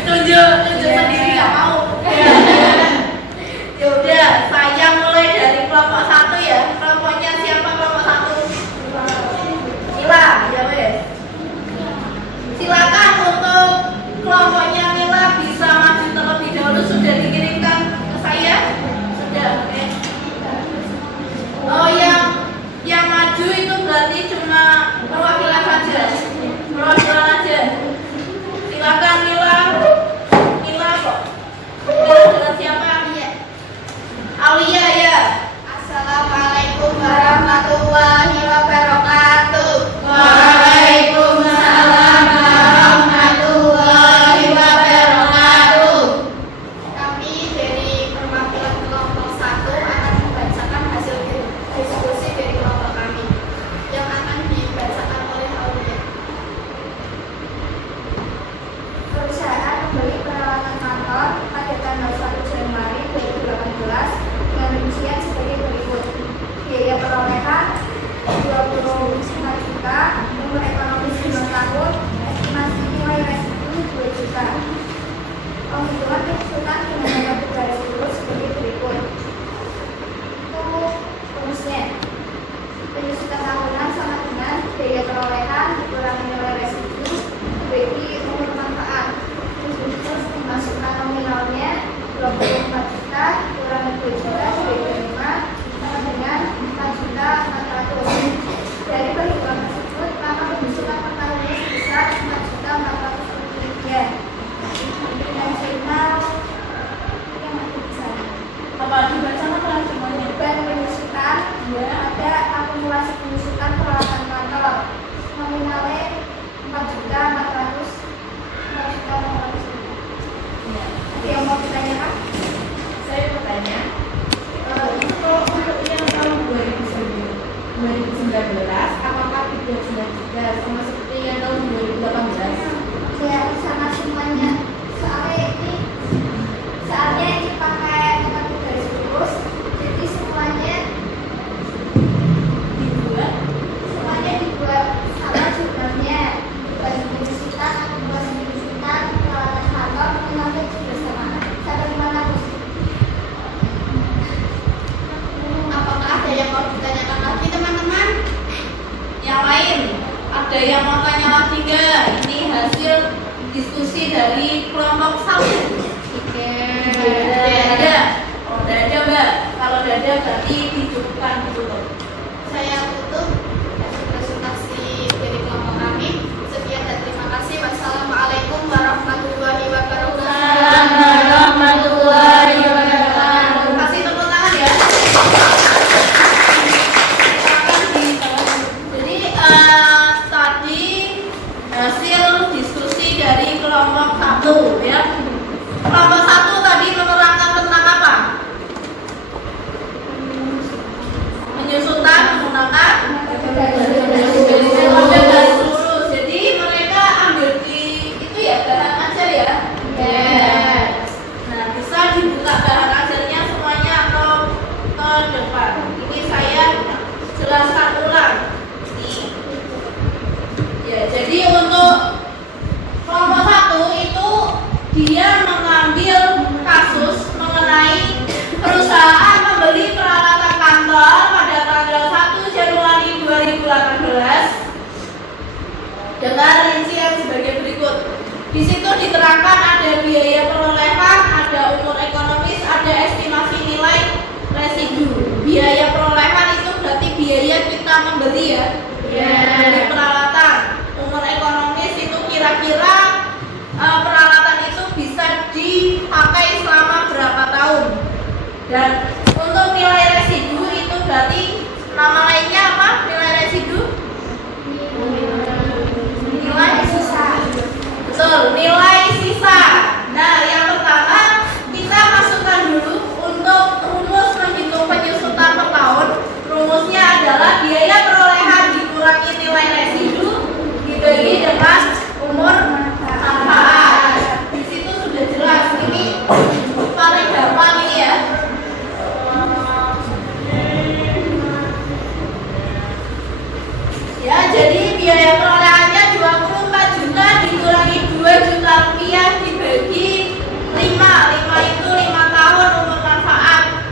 Tunjuk sendiri nggak mau. Ya udah, saya mulai dari kelompok 1 ya. Kelompoknya siapa kelompok 1? Mila, ya wes. Silakan untuk kelompoknya Mila bisa maju terlebih dahulu. Sudah dikirimkan ke saya? Sudah, oke. Oh, yang maju itu berarti cuma perwakilan saja. Perwakilan aja. Silakan Mila. Mila kok. Dengan siapa? Aulia ya. Assalamualaikum warahmatullahi wabarakatuh. Waalaikumsalam warahmatullahi wabarakatuh. Kami dari perwakilan kelompok 1 akan membacakan hasil diskusi dari kelompok kami yang akan dibacakan oleh Aulia. Perusahaan membeli peralatan kantor pada tanggal 1 Januari 2018 dengan rincian sebagai berikut. Biaya perolehan 25 juta, umur ekonomi 9 tahun, estimasi nilai residu 2 juta. Penghitungan kesulitan dengan garis lurus sebagai berikut. Rumusnya, penyusutan tahunan sama dengan biaya perolehan dikurangi nilai residu dibagi umur manfaat. diskusi dari kelompok 1? Ada? Oh, ada Mbak. Kalau ada berarti dicukupkan ditutup. Saya tutup presentasi dari kelompok kami. Sekian dan terima kasih. Wassalamualaikum warahmatullahi wabarakatuh. Warahmatullahi wabarakatuh. Kasih tepuk tangan ya. Jadi tadi hasil diskusi dari kelompok 1 ya. Kelompok 1 tadi menerangkan tentang apa? Penyusutan menggunakan metode garis lurus. Jadi mereka ambil di itu ya bahan ajar ya. Nah, bisa dibuka bahan ajarnya semuanya atau ke depan. Ini saya jelaskan ulang. Nih. Ya, jadi untuk kelompok 1 itu dia mengambil kasus mengenai perusahaan membeli peralatan kantor pada tanggal 1 Januari 2018 dengan rincian sebagai berikut. Di situ diterangkan ada biaya perolehan, ada umur ekonomis, ada estimasi nilai residu. Biaya perolehan itu berarti biaya kita membeli ya, membeli peralatan. Umur ekonomis itu kira-kira peralatan itu bisa dipakai selama berapa tahun. Dan untuk nilai residu itu berarti nama lainnya apa? Nilai residu? Nilai sisa. Betul, nilai sisa. Nah, yang pertama kita masukkan dulu untuk rumus menghitung penyusutan per tahun. Rumusnya adalah biaya perolehan dikurangi nilai residu dibagi dengan umur manfaat. Di situ sudah jelas. Ini paling gampang ini ya. Ya, jadi biaya perolehannya 24 juta dikurangi 2 juta rupiah dibagi 5. 5 itu 5 tahun umur manfaat.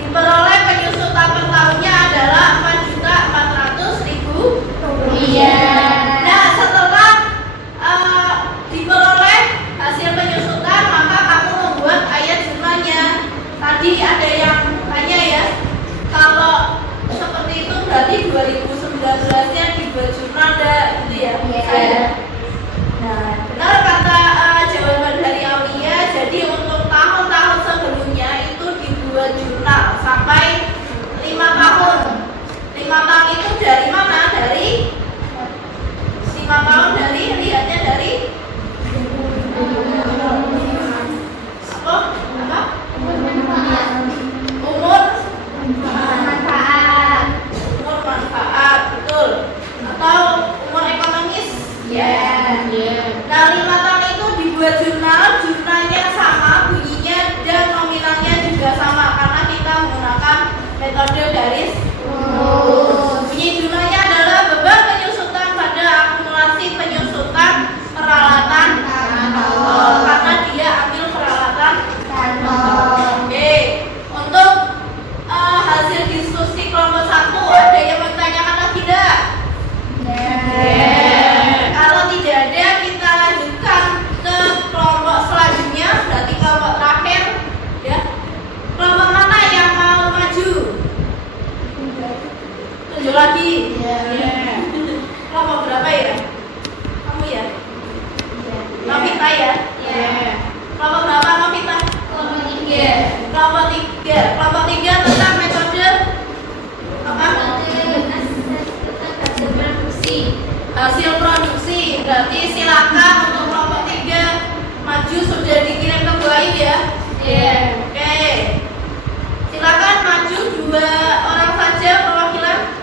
Diperoleh penyusutan per tahunnya adalah 4.400.000 rupiah. Nah, setelah diperoleh hasil penyusutan, maka kamu membuat ayat jurnalnya. Tadi ada yang tanya ya, kalau seperti itu berarti 2019-nya dibuat jurnal enggak gitu ya? Saya. Nah, benar kata jawaban dari Aulia. Jadi untuk tahun-tahun sebelumnya itu dibuat jurnal sampai 5 tahun. 5 tahun itu dari mana? Dari 5 tahun dari lihatnya dari apa? Umur manfaat. Umur manfaat, betul. Atau umur ekonomis. Nah, 5 tahun itu dibuat jurnal. Jurnalnya sama bunyinya dan nominalnya juga sama karena kita menggunakan metode garis lurus. Bunyi jurnalnya adalah beban penyusutan pada akumulasi penyusutan peralatan kantor karena dia ambil peralatan kantor. Oke, untuk hasil diskusi kelompok 1 ada yang mau ditanyakan lagi enggak? Kalau tidak ada, kita lanjutkan ke kelompok selanjutnya, berarti kelompok terakhir ya. Kelompok mana yang mau maju? Tunjuk lagi. Kelompok berapa ya? Kamu ya? Novita ya? Kelompok berapa Novita? Kelompok 3. Kelompok 3. Kelompok 3 tentang metode apa? Hasil produksi. Berarti silakan untuk kelompok 3 maju, sudah dikirim ke Bu Ayu ya? Oke. Silakan maju 2 orang saja perwakilan.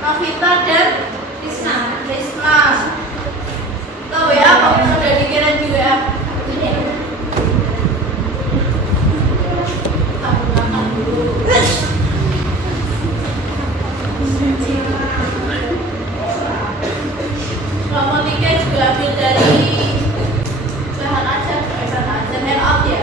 Novita dan Risma. Tahu ya, kok sudah dikirim juga. Kelompok 3 juga ambil dari bahan ajar handout ya?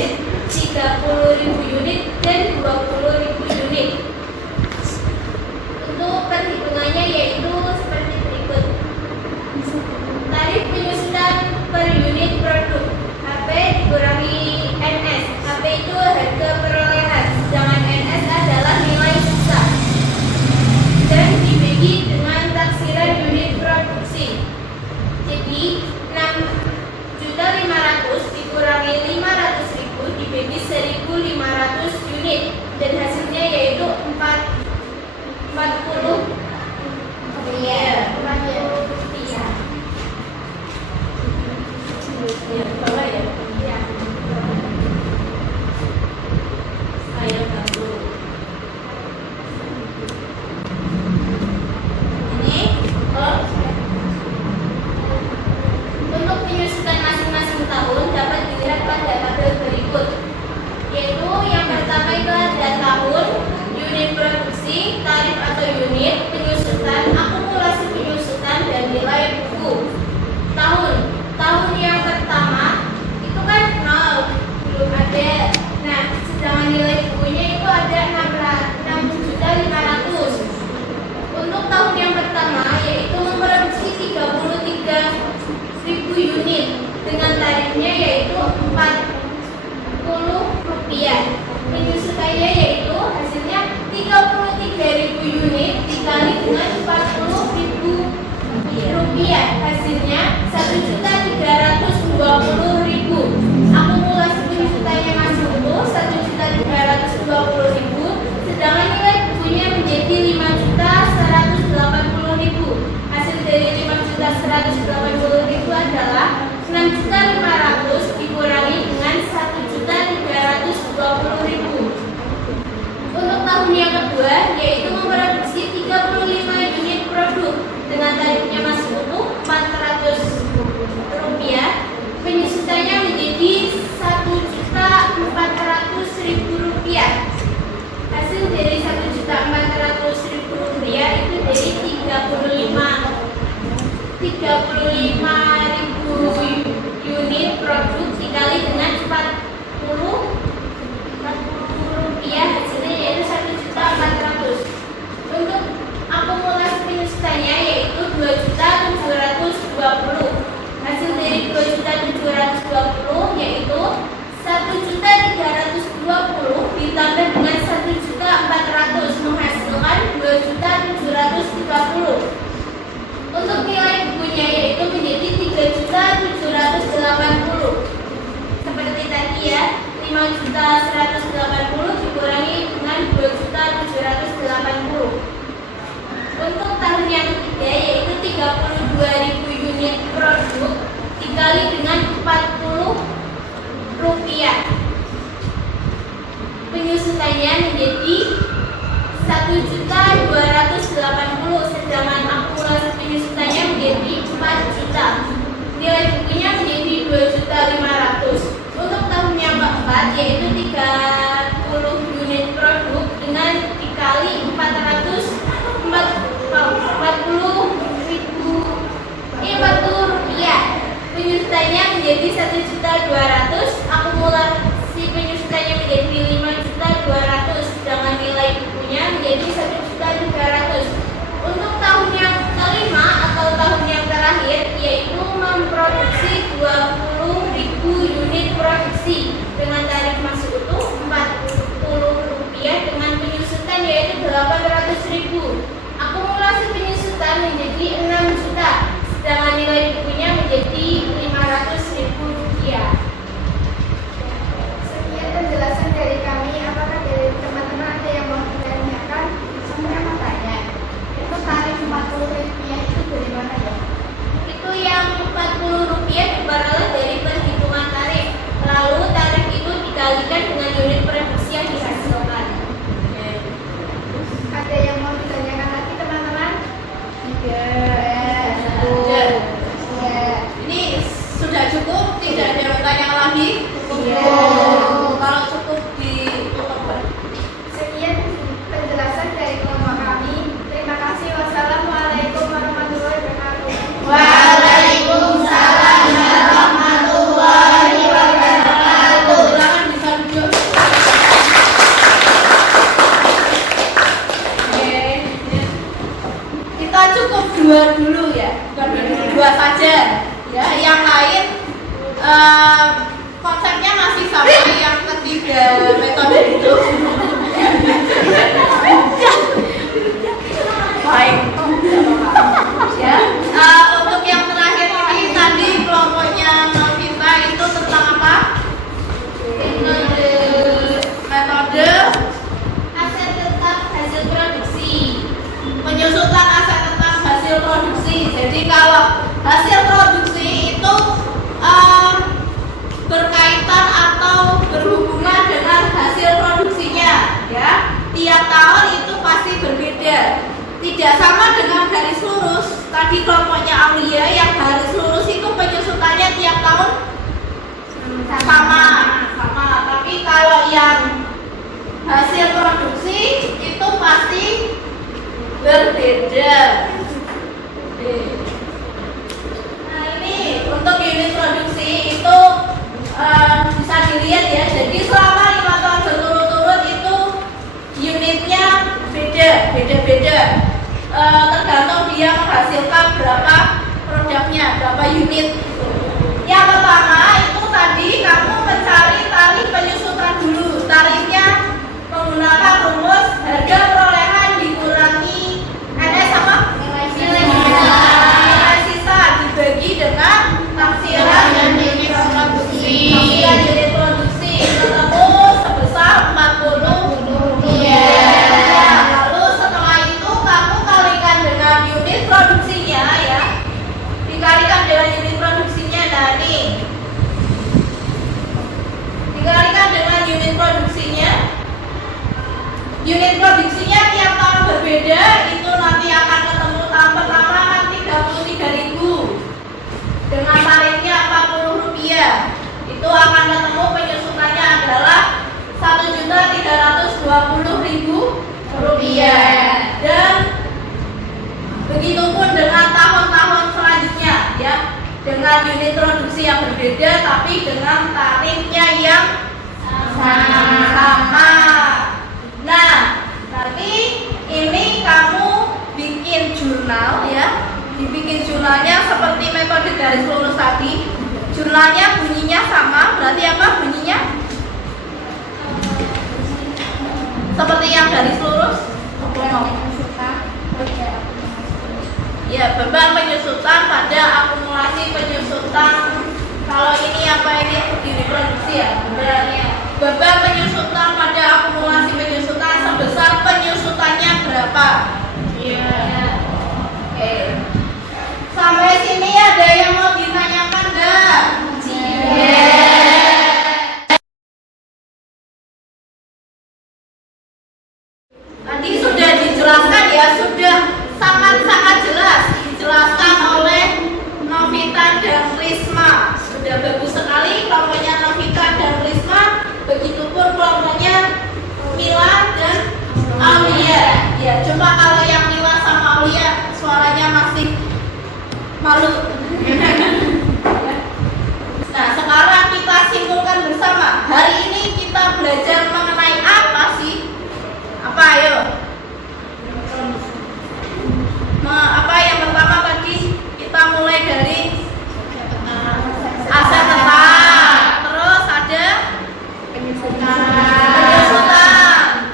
murid 30.000 unit dan 20.000 unit. Untuk perhitungannya yaitu seperti berikut. Tarif penyusutan per unit produk HP dikurangi NS. HP itu harga perolehan, sedangkan NS adalah nilai sisa dan dibagi dengan taksiran unit produksi. Jadi 6.500.000 dikurangi 500.000 dibagi 1.500 unit dan hasilnya yaitu 40 rupiah. Ya, bawah ya. Ya. Saya bantu. Ini Oh, untuk penyusutan masing-masing tahun dapat dilihat pada tabel berikut, yaitu yang pertama itu ada tahun, unit produksi, tarif atau unit, penyusutan, akumulasi penyusutan, dan nilai buku. Tahun yang pertama itu kan 0, belum ada. Nah, sedangkan nilai bukunya itu ada 6.500.000. Untuk tahun yang pertama yaitu memproduksi 33.000 unit dengan tarifnya yaitu 40 rupiah. Penyusutannya yaitu hasilnya 33.000 unit dikali dengan 40.000 rupiah, hasilnya 1.320.000. Akumulasi penyusutannya masih utuh 1.320.000, sedangkan nilai bukunya menjadi 5.180.000. Hasil dari 5.180.000 adalah 6.500.000 dikurangi dengan 1.320.000. Untuk tahun yang kedua yaitu memproduksi 35 unit produk dengan tarifnya masih utuh 400 rupiah. Penyusutannya menjadi 1.400.000 rupiah. Hasil dari 1.400.000 rupiah itu dari 35.000 unit produk dikali dengan 40 rupiah, hasilnya yaitu 1.400.000. Untuk akumulasi penyusutannya yaitu 2.720.000. Hasil dari 2.720.000 yaitu 1.320.000 ditambah dengan 1.400.000 menghasilkan 2.730.000. Untuk nilai bukunya yaitu menjadi 3.780.000. Seperti tadi ya, 5.180.000 dikurangi dengan 2.780.000. Untuk tahun yang ketiga yaitu 32.000 unit produk dikali dengan 40 rupiah. Penyusutannya menjadi 1.280.000, sedangkan akumulasi penyusutannya menjadi 4 juta. Nilai bukunya menjadi 2.500.000. Untuk tahun yang keempat yaitu 30 unit produk dengan dikali 40 rupiah. Penyusutannya menjadi 1.200.000, akumulasi penyusutannya menjadi 5.200.000, sedangkan nilai bukunya menjadi 1.300.000. Untuk tahun yang kelima atau tahun yang terakhir yaitu memproduksi 20.000 unit produksi dengan tarif masih utuh 40 rupiah dengan penyusutan yaitu 800.000. Akumulasi penyusutan menjadi 6 juta, sedangkan nilai bukunya menjadi 500.000 rupiah. Sekian penjelasan dari kami. Apakah dari teman-teman ada yang mau ditanyakan? Saya mau tanya. Itu tarif 40 rupiah itu dari mana ya? Itu yang 40 rupiah Hasil produksi itu berkaitan atau berhubungan dengan hasil produksinya, ya. Tiap tahun itu pasti berbeda. Tidak sama dengan garis lurus. Tadi kelompoknya Aulia yang garis lurus itu penyusutannya tiap tahun sama. Tapi kalau yang hasil produksi itu pasti berbeda. Nah, ini untuk unit produksi itu bisa dilihat ya. Jadi selama 5 tahun berturut-turut itu unitnya beda-beda. Tergantung dia menghasilkan berapa produknya, berapa unit. Yang pertama itu tadi kamu mencari tarif penyusutan dulu. Tarifnya menggunakan rumus harga perolehan dikurangi NS apa? Nilai sisa dibagi dengan taksiran unit produksi. Taksiran unit produksi ketemu sebesar 40 rupiah. Lalu setelah itu kamu kalikan dengan unit produksinya ya. Dikalikan dengan unit produksinya. Nah nih, dikalikan dengan unit produksinya. Unit produksinya tiap tahun berbeda. Itu nanti akan ketemu tahun pertama kan 33.000 dengan tarifnya 40 rupiah. Itu akan ketemu penyusutannya adalah 1.320.000 rupiah. Dan begitupun dengan tahun-tahun selanjutnya ya, dengan unit produksi yang berbeda tapi dengan tarifnya yang sama. Nah, nanti ini kamu bikin jurnal ya. Dibikin jurnalnya seperti metode garis lurus tadi. Jurnalnya bunyinya sama, berarti apa bunyinya? Seperti yang garis lurus. Ya, beban penyusutan pada akumulasi penyusutan. Kalau ini apa ini diproduksi ya? Beban penyusutan pada akumulasi penyusutan sebesar penyusutannya berapa? Iya. Oke. Sampai sini ada yang mau ditanyakan enggak? Iya. Tadi sudah dijelaskan ya, sudah sangat-sangat jelas dijelaskan oleh Novita dan Risma. Sudah bagus sekali kelompoknya Novita dan Risma, begitupun kelompoknya Mila dan Aulia. Ya, cuma kalau yang Mila sama Aulia suaranya masih malu. Nah, sekarang kita simpulkan bersama. Hari ini kita belajar mengenai apa sih? Apa ayo? Apa yang pertama tadi kita mulai dari aset tetap, terus ada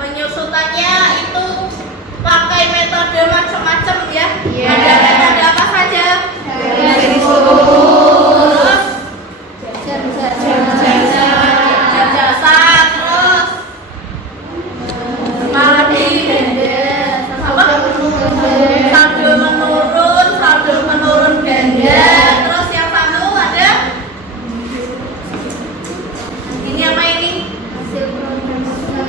penyusutannya itu pakai metode macam-macam ya. Ada metode apa saja? Terus jasa, terus saldo menurun ganda. Terus yang satu ada ini apa ini?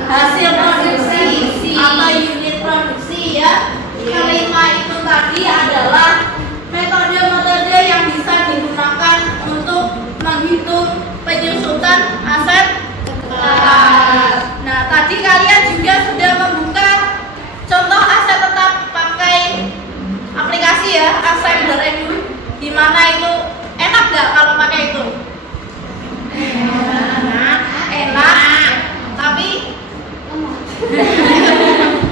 Hasil produksi atau unit produksi ya. Kelima itu tadi adalah metode-metode yang bisa digunakan untuk menghitung penyusutan aset tetap. Nah, tadi kalian juga sudah membuka contoh aset tetap pakai aplikasi ya, Assembler Edu. Gimana itu? Enak gak kalau pakai itu? Enak.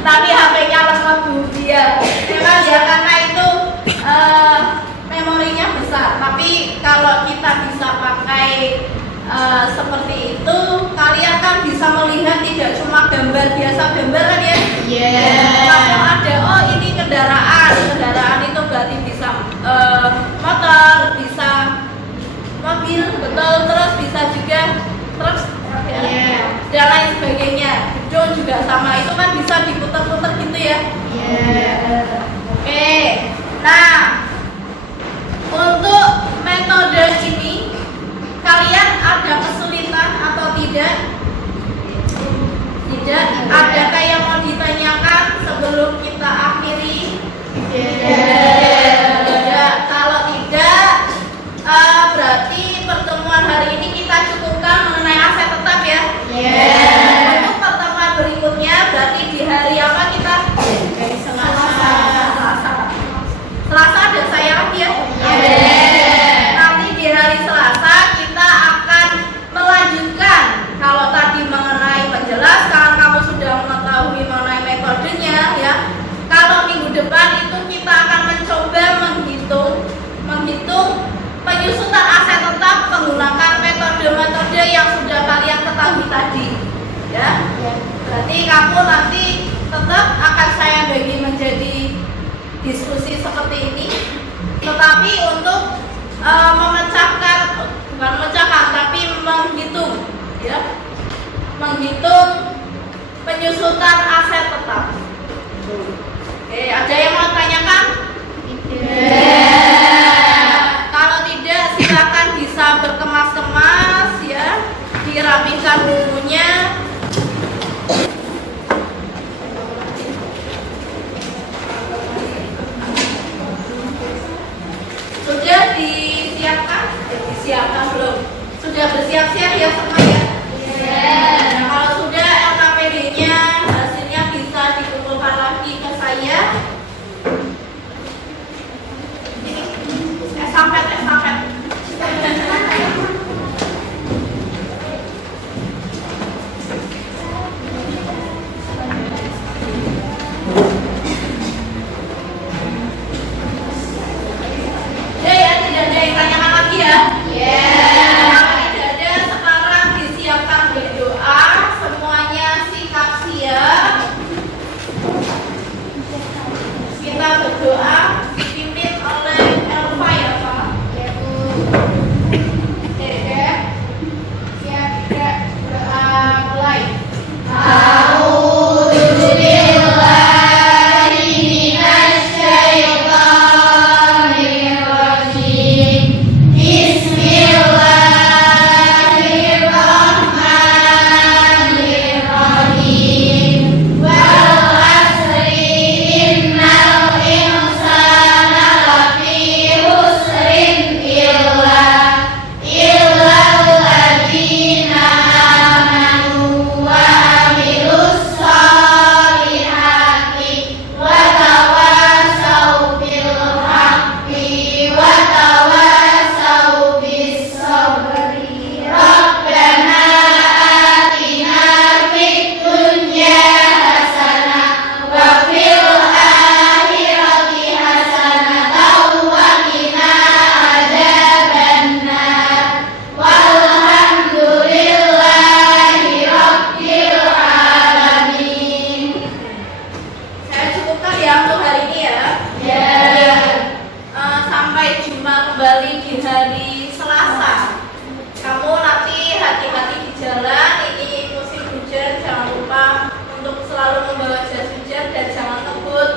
Tapi HP-nya lemot Bu. Iya. Memang ya karena itu memorinya besar. Tapi kalau kita bisa pakai seperti itu, kalian kan bisa melihat tidak cuma gambar biasa gambar kan ya? Iya. Kalau ada ini kendaraan itu berarti bisa motor, bisa mobil, betul, terus bisa juga truk dan lain sebagainya. Drone juga sama, itu kan bisa diputar-putar gitu ya. Oke. Nah, Untuk metode ini kalian ada kesulitan atau tidak? Tidak. Adakah yang mau ditanyakan sebelum kita akhiri? Tidak. Kalau tidak, berarti pertemuan hari ini kita cukupkan mengenai aset tetap ya. Untuk pertemuan berikutnya berarti di hari apa kita? Selasa ada saya lagi ya. Nanti di hari Selasa kita akan melanjutkan. Kalau tadi mengenai penjelaskan, kamu sudah mengetahui mengenai metodenya ya. Kalau minggu depan itu kita akan mencoba menghitung penyusutan aset tetap menggunakan metode-metode yang sudah kalian ketahui tadi ya. Berarti kamu nanti tetap akan saya bagi menjadi diskusi seperti ini, tetapi untuk tapi menghitung ya, menghitung penyusutan aset tetap. Oke, ada yang mau tanyakan? Kalau tidak, silakan bisa berkemas-kemas ya, dirapikan bukunya. Sudah disiapkan belum? Sudah bersiap-siap ya semua ya? Nah, kalau sudah LKPD-nya hasilnya bisa dikumpulkan lagi ke saya. Estafet. Tidak ada yang tanyakan lagi ya? Kalau tidak ada, sekarang disiapkan berdoa, semuanya sikap siap. Kita berdoa dipimpin oleh Elva ya Pak. Siap, doa mulai. Sampai jumpa kembali di hari Selasa. Kamu nanti hati-hati di jalan, ini musim hujan, jangan lupa untuk selalu membawa jas hujan dan jangan ngebut.